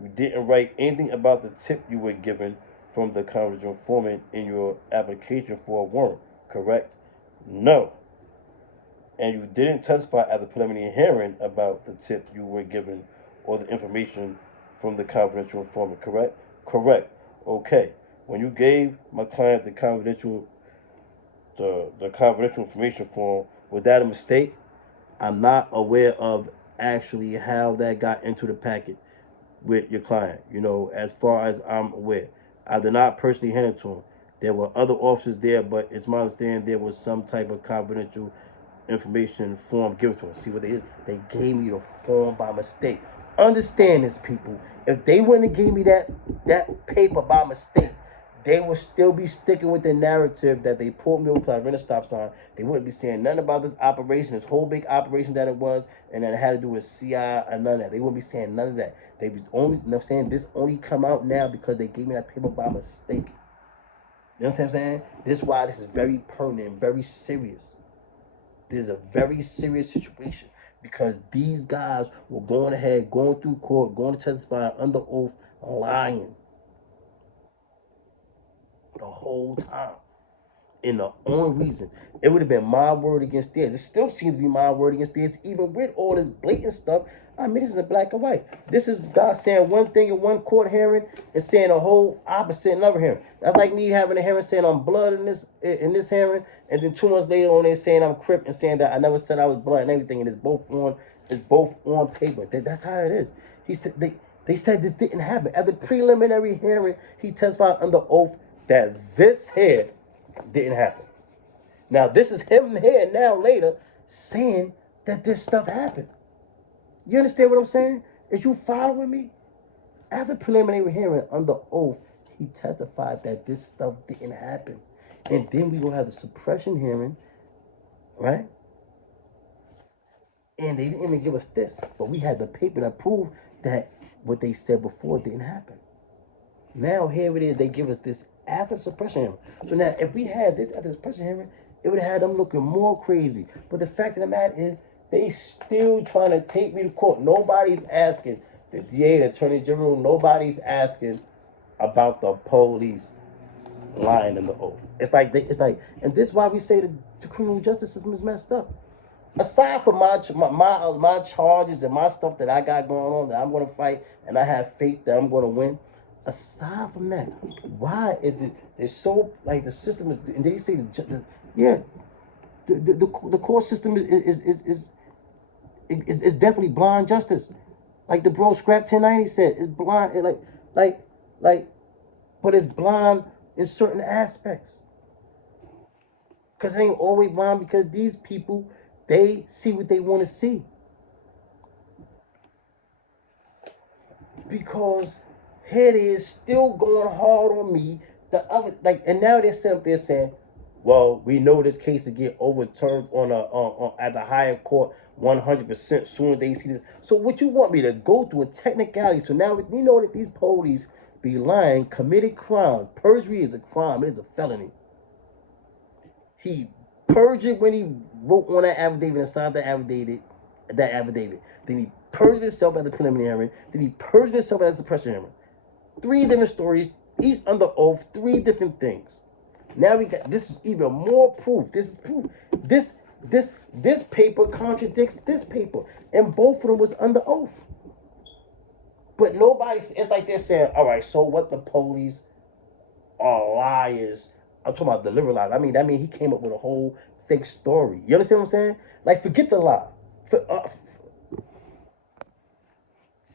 You didn't write anything about the tip you were given from the confidential informant in your application for a warrant, correct? No. And you didn't testify at the preliminary hearing about the tip you were given or the information from the confidential informant, correct? Correct. Okay. When you gave my client the confidential information form, was that a mistake? I'm not aware of actually how that got into the packet with your client. You know, as far as I'm aware, I did not personally hand it to him. There were other officers there, but it's my understanding there was some type of confidential information form given to him. See what they did? They gave me the form by mistake. Understand this, people. If they wouldn't have gave me that paper by mistake, they would still be sticking with the narrative that they pulled me over because I ran a stop sign. They wouldn't be saying nothing about this operation, this whole big operation that it was, and that it had to do with CI and none of that. They wouldn't be saying none of that. They was only, you know what I'm saying, this only come out now because they gave me that paper by mistake. You know what I'm saying? This is why this is very pertinent, very serious. This is a very serious situation. Because these guys were going ahead, going through court, going to testify under oath, lying the whole time. And the only reason it would have been my word against theirs. It still seems to be my word against theirs, even with all this blatant stuff. I mean, this is in black and white. This is God saying one thing in one court hearing and saying a whole opposite in another hearing. That's like me having a hearing saying I'm blood in this hearing, and then 2 months later on there saying I'm Crip and saying that I never said I was blood and everything, and it's both on paper. That's how it is. He said they said this didn't happen. At the preliminary hearing, he testified under oath that this here didn't happen. Now, this is him here now later saying that this stuff happened. You understand what I'm saying? Is you following me? After preliminary hearing under oath, he testified that this stuff didn't happen. And then we will have the suppression hearing, right? And they didn't even give us this, but we had the paper that proved that what they said before didn't happen. Now here it is, they give us this after suppression hearing. So now if we had this after suppression hearing, it would have had them looking more crazy. But the fact of the matter is, they still trying to take me to court. Nobody's asking the DA, the Attorney General, nobody's asking about the police lying in the oath. It's like, and this is why we say the criminal justice system is messed up. Aside from my charges and my stuff that I got going on that I'm going to fight and I have faith that I'm going to win, aside from that, why is it it's so like the system is, and they say the court system is definitely blind justice, like the bro Scrap 1090 said, it's blind, like, but it's blind in certain aspects. Because it ain't always blind, because these people, they see what they want to see. Because here it is still going hard on me. The other, like, and now they're sitting up there saying, well, we know this case will get overturned on at the higher court 100% soon as they see this. So what you want me to go through a technicality? So now we know that these police be lying, committed crime. Perjury is a crime. It is a felony. He perjured when he wrote on that affidavit and signed the affidavit. Then he perjured himself at the preliminary hearing. Then he perjured himself at the suppression hearing. 3 different stories, each under oath, 3 different things. Now we got, this is even more proof. This is proof. This paper contradicts this paper, and both of them was under oath. But nobody, it's like they're saying, all right, so what, the police are liars. I'm talking about deliberate lies. I mean, that means he came up with a whole fake story. You understand what I'm saying? Like, forget the lie.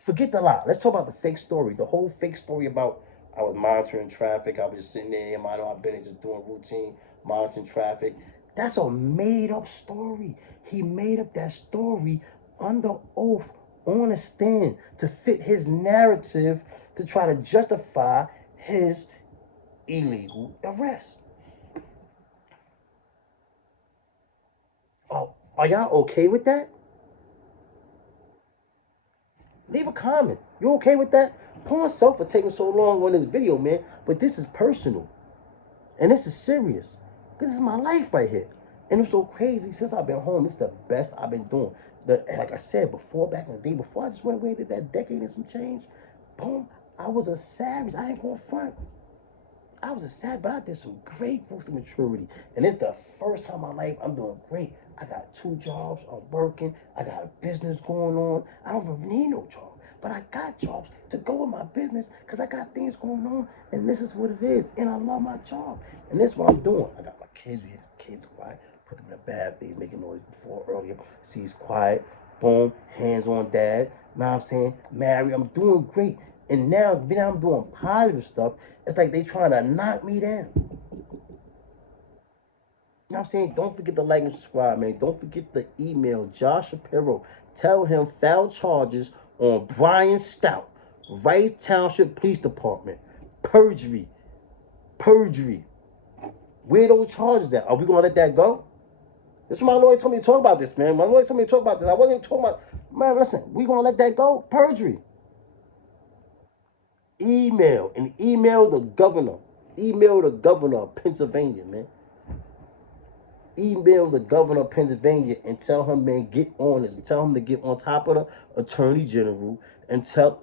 Forget the lie. Let's talk about the fake story. The whole fake story about I was monitoring traffic. I was just sitting there, minding my business, just doing routine, monitoring traffic. That's a made-up story. He made up that story under oath on a stand to fit his narrative to try to justify his illegal arrest. Oh, are y'all okay with that? Leave a comment. You okay with that? Pour myself for taking so long on this video, man. But this is personal. And this is serious. This is my life right here. And it's so crazy. Since I've been home, this is the best I've been doing. Like I said before, back in the day, before I just went away and did that decade and some change, boom, I was a savage. I ain't going front. I was a savage, but I did some great growth and maturity. And it's the first time in my life I'm doing great. I got 2 jobs. I'm working. I got a business going on. I don't even need no job. But I got jobs to go with my business because I got things going on. And this is what it is. And I love my job. And this is what I'm doing. I got my kids. We had the kids quiet. Put them in the bath. They was making noise before earlier. See, he's quiet. Boom. Hands on dad. Know what I'm saying? Married. I'm doing great. And now I'm doing positive stuff. It's like they trying to knock me down. You know what I'm saying? Don't forget to like and subscribe, man. Don't forget the email, Josh Shapiro. Tell him foul charges on Brian Stout, Rice Township Police Department. Perjury. Where those charges at? Are we going to let that go? This is what my lawyer told me to talk about this, man. My lawyer told me to talk about this. I wasn't even talking about, man, listen, we going to let that go? Perjury. Email the governor. Email the governor of Pennsylvania, man. email the governor of Pennsylvania and tell him, man, get on this. Tell him to get on top of the attorney general and tell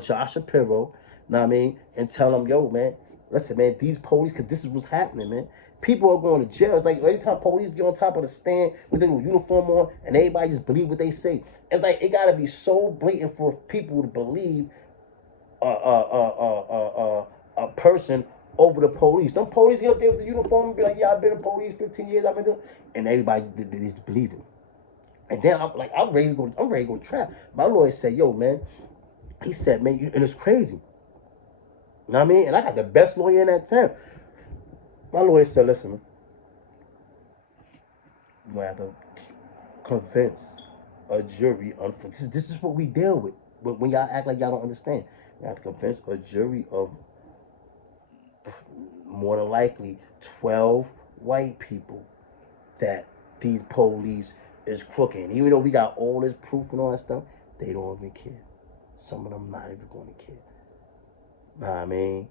Josh Shapiro, know what I mean, and tell him, yo, man, listen, man, these police, because this is what's happening, man. People are going to jail. It's like every time police get on top of the stand with their uniform on and everybody just believe what they say. It's like it got to be so blatant for people to believe a person over the police. Them police get up there with the uniform and be like, yeah, I've been in police 15 years, I've been doing, and everybody they just believe it. And then I'm ready to go trap. My lawyer said, yo, man, he said, man, and it's crazy. You know what I mean? And I got the best lawyer in that town. My lawyer said, listen, man, you gonna have to convince a jury. This is what we deal with. When y'all act like y'all don't understand, you have to convince a jury of more than likely 12 white people that these police is crooked. And even though we got all this proof and all that stuff, they don't even care. Some of them not even going to care. Know what I mean?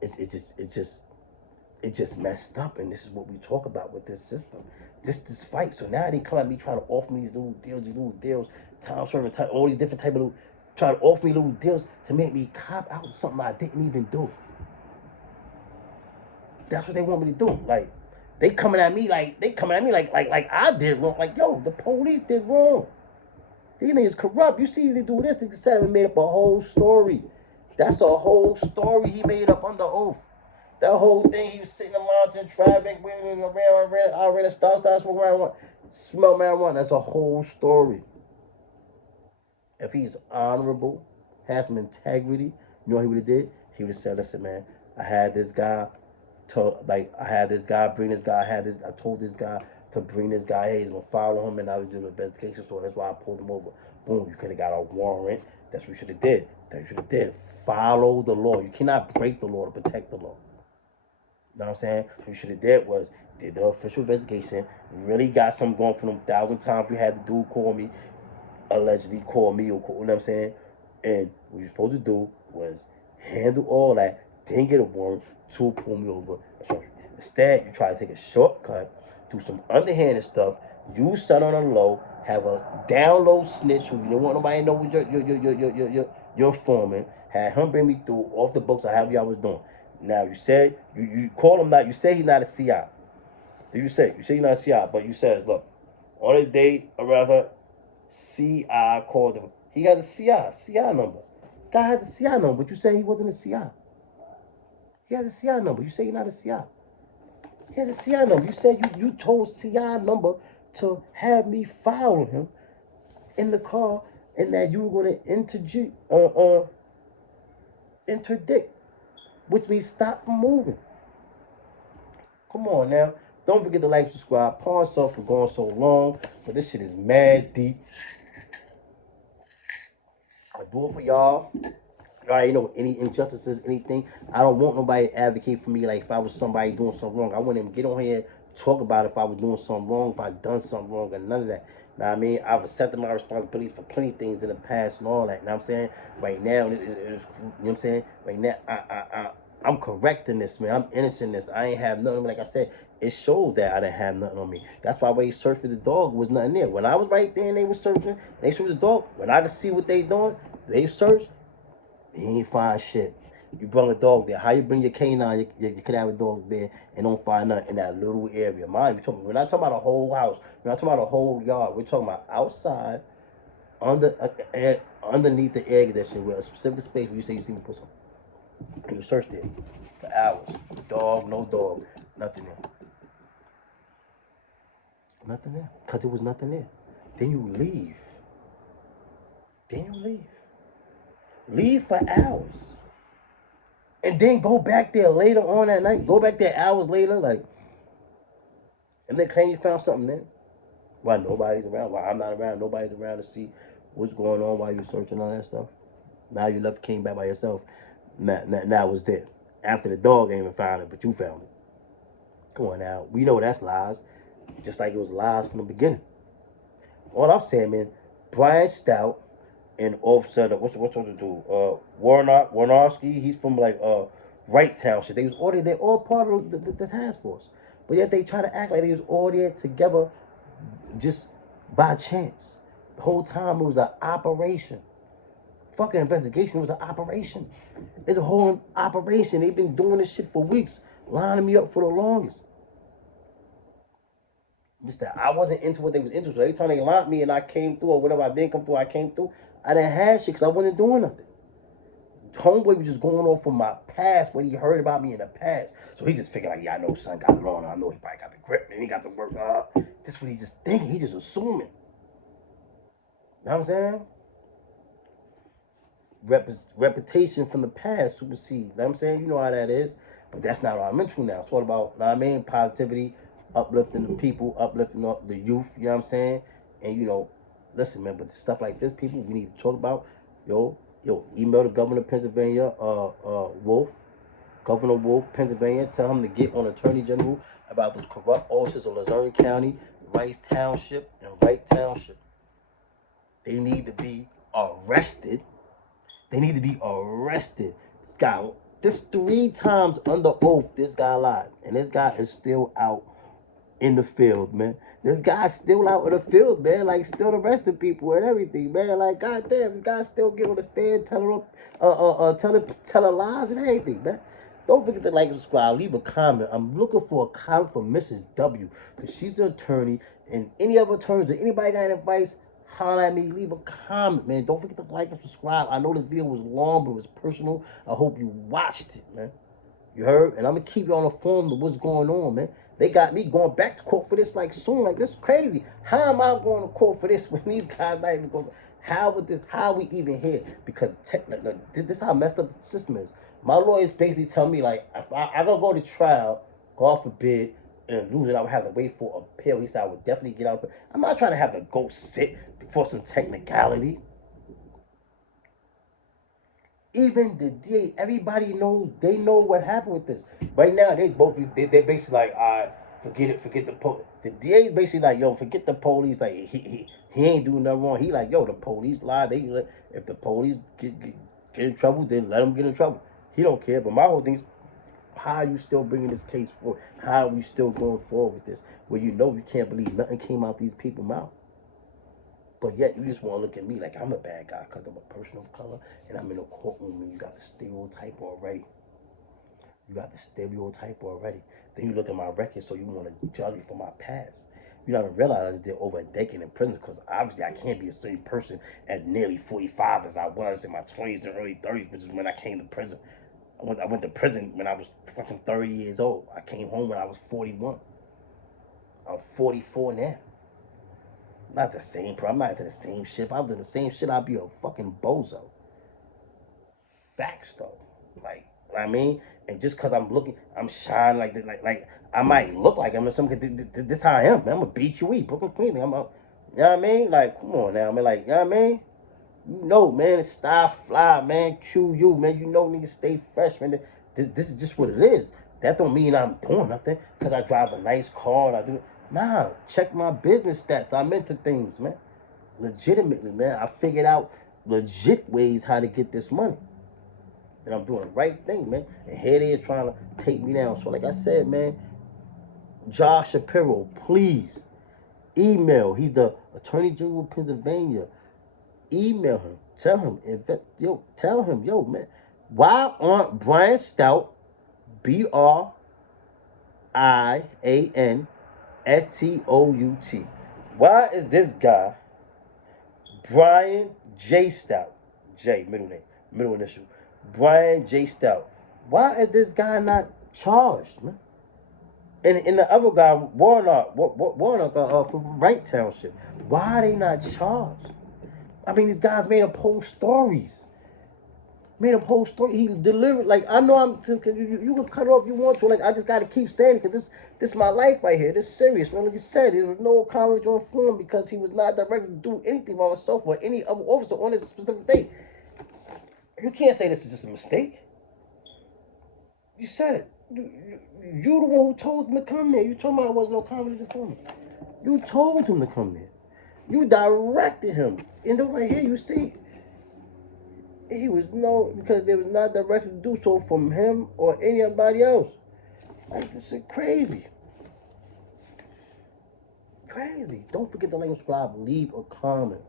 It just messed up, and this is what we talk about with this system. This fight. So now they come at me trying to offer me these little deals, time serving, all these different type of little, trying to offer me little deals to make me cop out something I didn't even do. That's what they want me to do. Like they coming at me like I did wrong. Like, yo, the police did wrong. These niggas corrupt. You see, they do this. They said and made up a whole story. That's a whole story he made up under oath. That whole thing, he was sitting in the mountain traffic, I ran a stop sign, smell marijuana. That's a whole story. If he's honorable, has some integrity, you know what he would have did? He would have said, listen, man, I had this guy bring this guy, I told this guy to bring this guy, hey, he's gonna follow him, and I was doing the investigation, so that's why I pulled him over. Boom, you could have got a warrant. That's what you should have did. Follow the law. You cannot break the law to protect the law. You know what I'm saying? What you should have did was did the official investigation, really got something going for them 1,000 times. You had the dude call me, allegedly call me, or call, you know what I'm saying? And what you're supposed to do was handle all that, then get a warrant to pull me over. Instead, you try to take a shortcut, do some underhanded stuff, use something on the low, have a down low snitch who you don't want nobody to know what your foreman, had him bring me through off the books, or however y'all was doing. Now you said you call him not. You say he's not a CI. You say he's not a CI, but you said, look, on his day around her, CI called him. He has a CI number. Guy has a CI number, but you say he wasn't a CI. He has a CI number. You say he's not a CI. He has a CI number. You said you told CI number to have me follow him in the car, and that you were going to interdict, which means stop from moving. Come on now. Don't forget to like, subscribe. Pawn Soft for going so long, but this shit is mad deep. I do it for y'all. Y'all already know any injustices, anything. I don't want nobody to advocate for me like if I was somebody doing something wrong. I wouldn't even get on here talk about if I was doing something wrong, if I done something wrong, and none of that. Know what I mean? I've accepted my responsibilities for plenty of things in the past and all that. You know what I'm saying? Right now, you know what I'm saying? Right now, I'm correcting this, man. I'm innocent in this. I ain't have nothing. Like I said, it shows that I didn't have nothing on me. That's why when they searched for the dog, was nothing there. When I was right there and they were searching, they searched the dog. When I could see what they doing, they searched. They ain't find shit. You bring a dog there. How you bring your canine? You could have a dog there and don't find nothing in that little area. Mind you, we're not talking about a whole house. We're not talking about a whole yard. We're talking about outside, underneath the air conditioner, with a specific space where you say you see me put something. And you search there for hours. Dog, no dog, nothing there. Nothing there. Because there was nothing there. Then you leave. Leave for hours. And then go back there later on that night. Go back there hours later, like, and then claim you found something there. Why nobody's around? Why I'm not around? Nobody's around to see what's going on while you're searching all that stuff. Now you came back by yourself. Now it's there. After the dog ain't even found it, but you found it. Come on now. We know that's lies. Just like it was lies from the beginning. All I'm saying, man, Brian Stout and Officer, what's the dude? Warnowski, he's from like Wright Township. They're all part of the task force. But yet they try to act like they was all there together just by chance. The whole time it was an operation. Fucking investigation was an operation. It's a whole operation. They've been doing this shit for weeks, lining me up for the longest. Just that I wasn't into what they was into. So every time they lined me and I came through, or whatever I didn't come through, I came through. I didn't have shit because I wasn't doing nothing. Homeboy was just going off from my past, what he heard about me in the past. So he just figured like, yeah, I know son got it on. I know he probably got the grip and he got the work. This is what he just thinking. He just assuming. You know what I'm saying? Reputation from the past supersede. You know what I'm saying? You know how that is. But that's not what I'm into now. It's all about, you know what I mean, positivity, uplifting the people, uplifting the youth, you know what I'm saying? And, you know, listen, man, but stuff like this, people, we need to talk about. Yo, email the governor of Pennsylvania, Wolf, Governor Wolf, Pennsylvania. Tell him to get on Attorney General about those corrupt officers of Luzerne County, Rice Township, and Wright Township. They need to be arrested. They need to be arrested. This 3 times under oath, this guy lied. And this guy is still out in the field, man. This guy's still out in the field, man. Like, still arresting people and everything, man. Like, goddamn, this guy still get on the stand, telling lies and everything, man. Don't forget to like and subscribe. Leave a comment. I'm looking for a comment from Mrs. W, because she's an attorney. And any other attorneys or anybody got any advice, holler at me. Leave a comment, man. Don't forget to like and subscribe. I know this video was long, but it was personal. I hope you watched it, man. You heard? And I'm going to keep you on the phone of what's going on, man. They got me going back to court for this like soon. Like, this is crazy. How am I going to court for this when these guys not even going? How are we even here? Because this is how messed up the system is. My lawyers basically tell me, like, if I gonna go to trial, God forbid, and lose it, I would have to wait for a appeal. He said I would definitely get out. I'm not trying to have to go sit for some technicality. Even the DA, everybody knows, they know what happened with this. Right now, they basically like, forget the police. The DA basically like, yo, forget the police. Like, he ain't doing nothing wrong. He like, yo, the police lie. If the police get in trouble, then let them get in trouble. He don't care. But my whole thing is, how are you still bringing this case forward? How are we still going forward with this? Well, you know, you can't believe nothing came out these people's mouth. But yet you just want to look at me like I'm a bad guy because I'm a person of color and I'm in a courtroom and you got the stereotype already. You got the stereotype already. Then you look at my record, so you want to judge me for my past. You don't realize I did over a decade in prison, because obviously I can't be the same person at nearly 45 as I was in my 20s and early 30s, which is when I came to prison. I went to prison when I was fucking 30 years old. I came home when I was 41. I'm 44 now. Not the same, bro. I'm not into the same shit. If I was in the same shit, I'd be a fucking bozo. Facts, though. Like, I mean, and just because I'm shining like this, like I might look like I'm in some. This how I am, man. I'm a BQE, Brooklyn Queen. You know what I mean? Like, come on now, man. Like, you know what I mean? You know, man, it's style fly, man. QU, man. You know, niggas stay fresh, man. This is just what it is. That don't mean I'm doing nothing because I drive a nice car and I do. Nah, check my business stats. I'm into things, man. Legitimately, man. I figured out legit ways how to get this money. And I'm doing the right thing, man. And here they are trying to take me down. So, like I said, man, Josh Shapiro, please email. He's the Attorney General of Pennsylvania. Email him. Tell him, yo, man, why aren't Brian Stout, BRIANSTOUT? Why is this guy, Brian J. Stout, J, middle name, middle initial, Brian J. Stout, why is this guy not charged, man? And the other guy, Warnock from Wright Township, why are they not charged? I mean, these guys made up whole stories. He delivered, like, I know you can cut it off if you want to. Like, I just got to keep saying it because this is my life right here. This is serious, man. Like you said, there was no coverage on film because he was not directed to do anything by himself or any other officer on this specific day. You can't say this is just a mistake. You said it. You the one who told him to come there. You told me there was no comedy to film. You told him to come there. You directed him. And then right here, you see, he was because they was not directed to do so from him or anybody else. Like, this is crazy. crazy. Don't forget to like and subscribe. Leave a comment.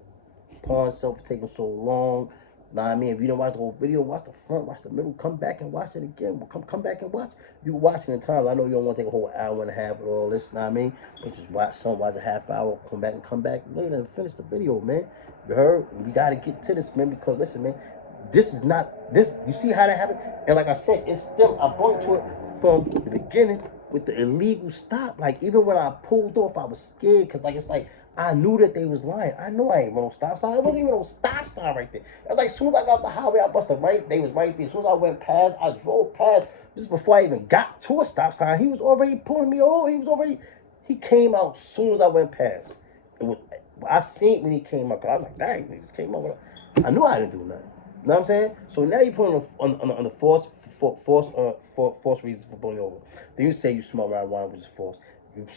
Pawn self for taking so long. Nah, I mean, if you don't watch the whole video, watch the front, watch the middle, come back and watch it again. Come back and watch. You can watch it in time. I know you don't want to take a whole hour and a half with all this, nah, I mean, but just watch some, watch a half hour, come back later and finish the video, man. You heard? We gotta get to this, man, because listen, man, this is not this. You see how that happened? And like I said, it's still I bumped to it from the beginning with the illegal stop. Like even when I pulled off, I was scared because like it's like I knew that they was lying. I know I ain't run no stop sign. It wasn't even no stop sign right there. And like as soon as I got off the highway, I busted right. They was right there. As soon as I went past, I drove past. This is before I even got to a stop sign. He was already pulling me over. He came out as soon as I went past. It was, I seen when he came out. Cause I was like, dang, he just came out. I knew I didn't do nothing. You know what I'm saying? So now you put on the false reasons for pulling over. Then you say you smell marijuana, which is false. You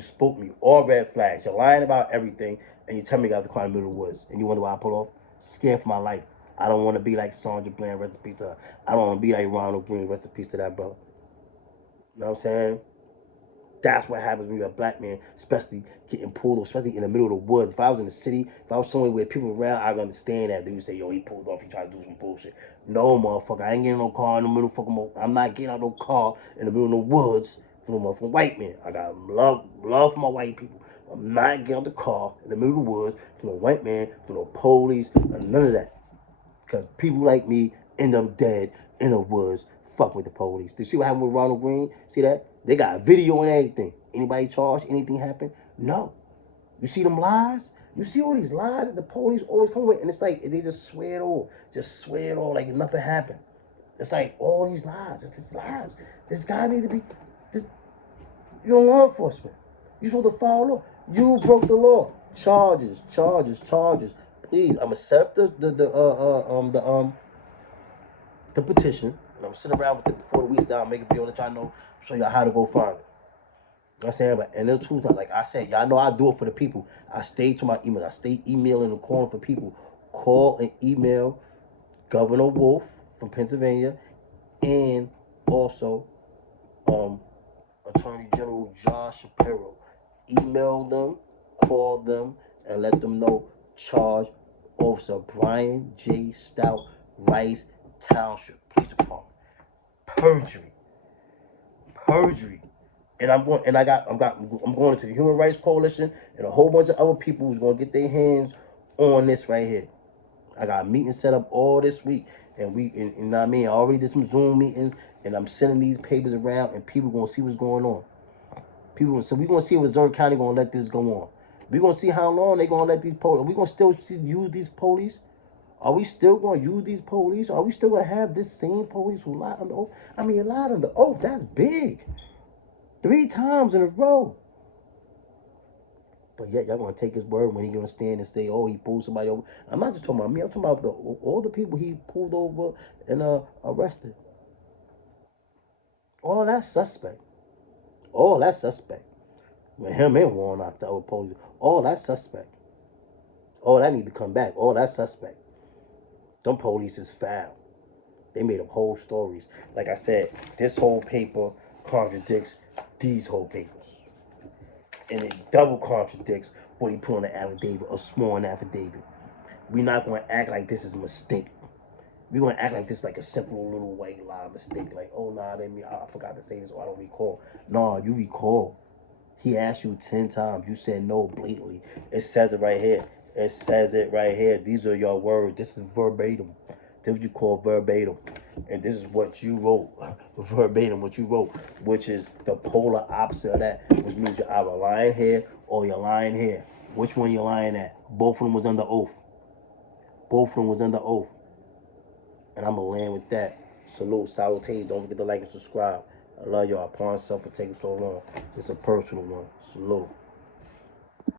spoke me all red flags. You're lying about everything, and you tell me you got the car in the middle of the woods, and you wonder why I pull off. Scared for my life. I don't want to be like Sandra Bland, rest in peace to her. I don't want to be like Ronald Green, rest in peace to that brother. You know what I'm saying? That's what happens when you're a black man, especially getting pulled off, especially in the middle of the woods. If I was in the city, if I was somewhere where people around, I would understand that. Then you say, yo, he pulled off, he tried to do some bullshit. No, motherfucker, I ain't getting no car in the middle of I'm not getting out no car in the middle of the woods from a motherfucking white man. I got love for my white people. I'm not getting out the car in the middle of the woods from a white man, from no police, and none of that. Because people like me end up dead in the woods. Fuck with the police. Did you see what happened with Ronald Green? See that? They got a video and everything. Anybody charged? Anything happened? No. You see them lies? You see all these lies that the police always come with, and it's like they just swear it all. Just swear it all like nothing happened. It's like all these lies. It's these lies. This guy needs to be. You're law enforcement. You're supposed to follow law. You broke the law. Charges. Please, I'm gonna set up the petition, and I'm sitting around with it before the week's down, make a video to y'all know, show y'all how to go find it. You know what I'm saying? But and the truth, like I said, y'all know I do it for the people. I stay to my emails. I stay emailing and calling for people. Call and email Governor Wolf from Pennsylvania, and also Attorney General John Shapiro. Email them, call them, and let them know. Charge Officer Brian J. Stout, Rice Township Police Department. Perjury. And I'm going to the Human Rights Coalition and a whole bunch of other people who's going to get their hands on this right here. I got meetings set up all this week, and you know what I mean? I already did some Zoom meetings, and I'm sending these papers around, and people going to see what's going on. So we're going to see if Missouri County going to let this go on. We're going to see how long they're going to let these police. Are we going to still use these police? Are we still going to use these police? Are we still going to have this same police who lied on the oath? I mean, lied on the oath. That's big. 3 times in a row. But yet y'all going to take his word when he going to stand and say, oh, he pulled somebody over. I'm not just talking about me. I'm talking about all the people he pulled over and arrested. All that's suspect. When him and Warren out there with police, all that's suspect. All that need to come back. All that's suspect. Them police is foul. They made up whole stories. Like I said, this whole paper contradicts these whole papers. And it double contradicts what he put on the affidavit, a sworn affidavit. We're not going to act like this is a mistake. We're going to act like this is like a simple little white lie mistake. Like, oh, nah, I forgot to say this or I don't recall. No, you recall. He asked you 10 times. You said no blatantly. It says it right here. These are your words. This is verbatim. This is what you call verbatim. And this is what you wrote. Verbatim, what you wrote. Which is the polar opposite of that. Which means you're either lying here or you're lying here. Which one you're lying at? Both of them was under oath. And I'm going to land with that. Salute. Don't forget to like and subscribe. I love y'all. Pawn self for taking so long. It's a personal one. Salute.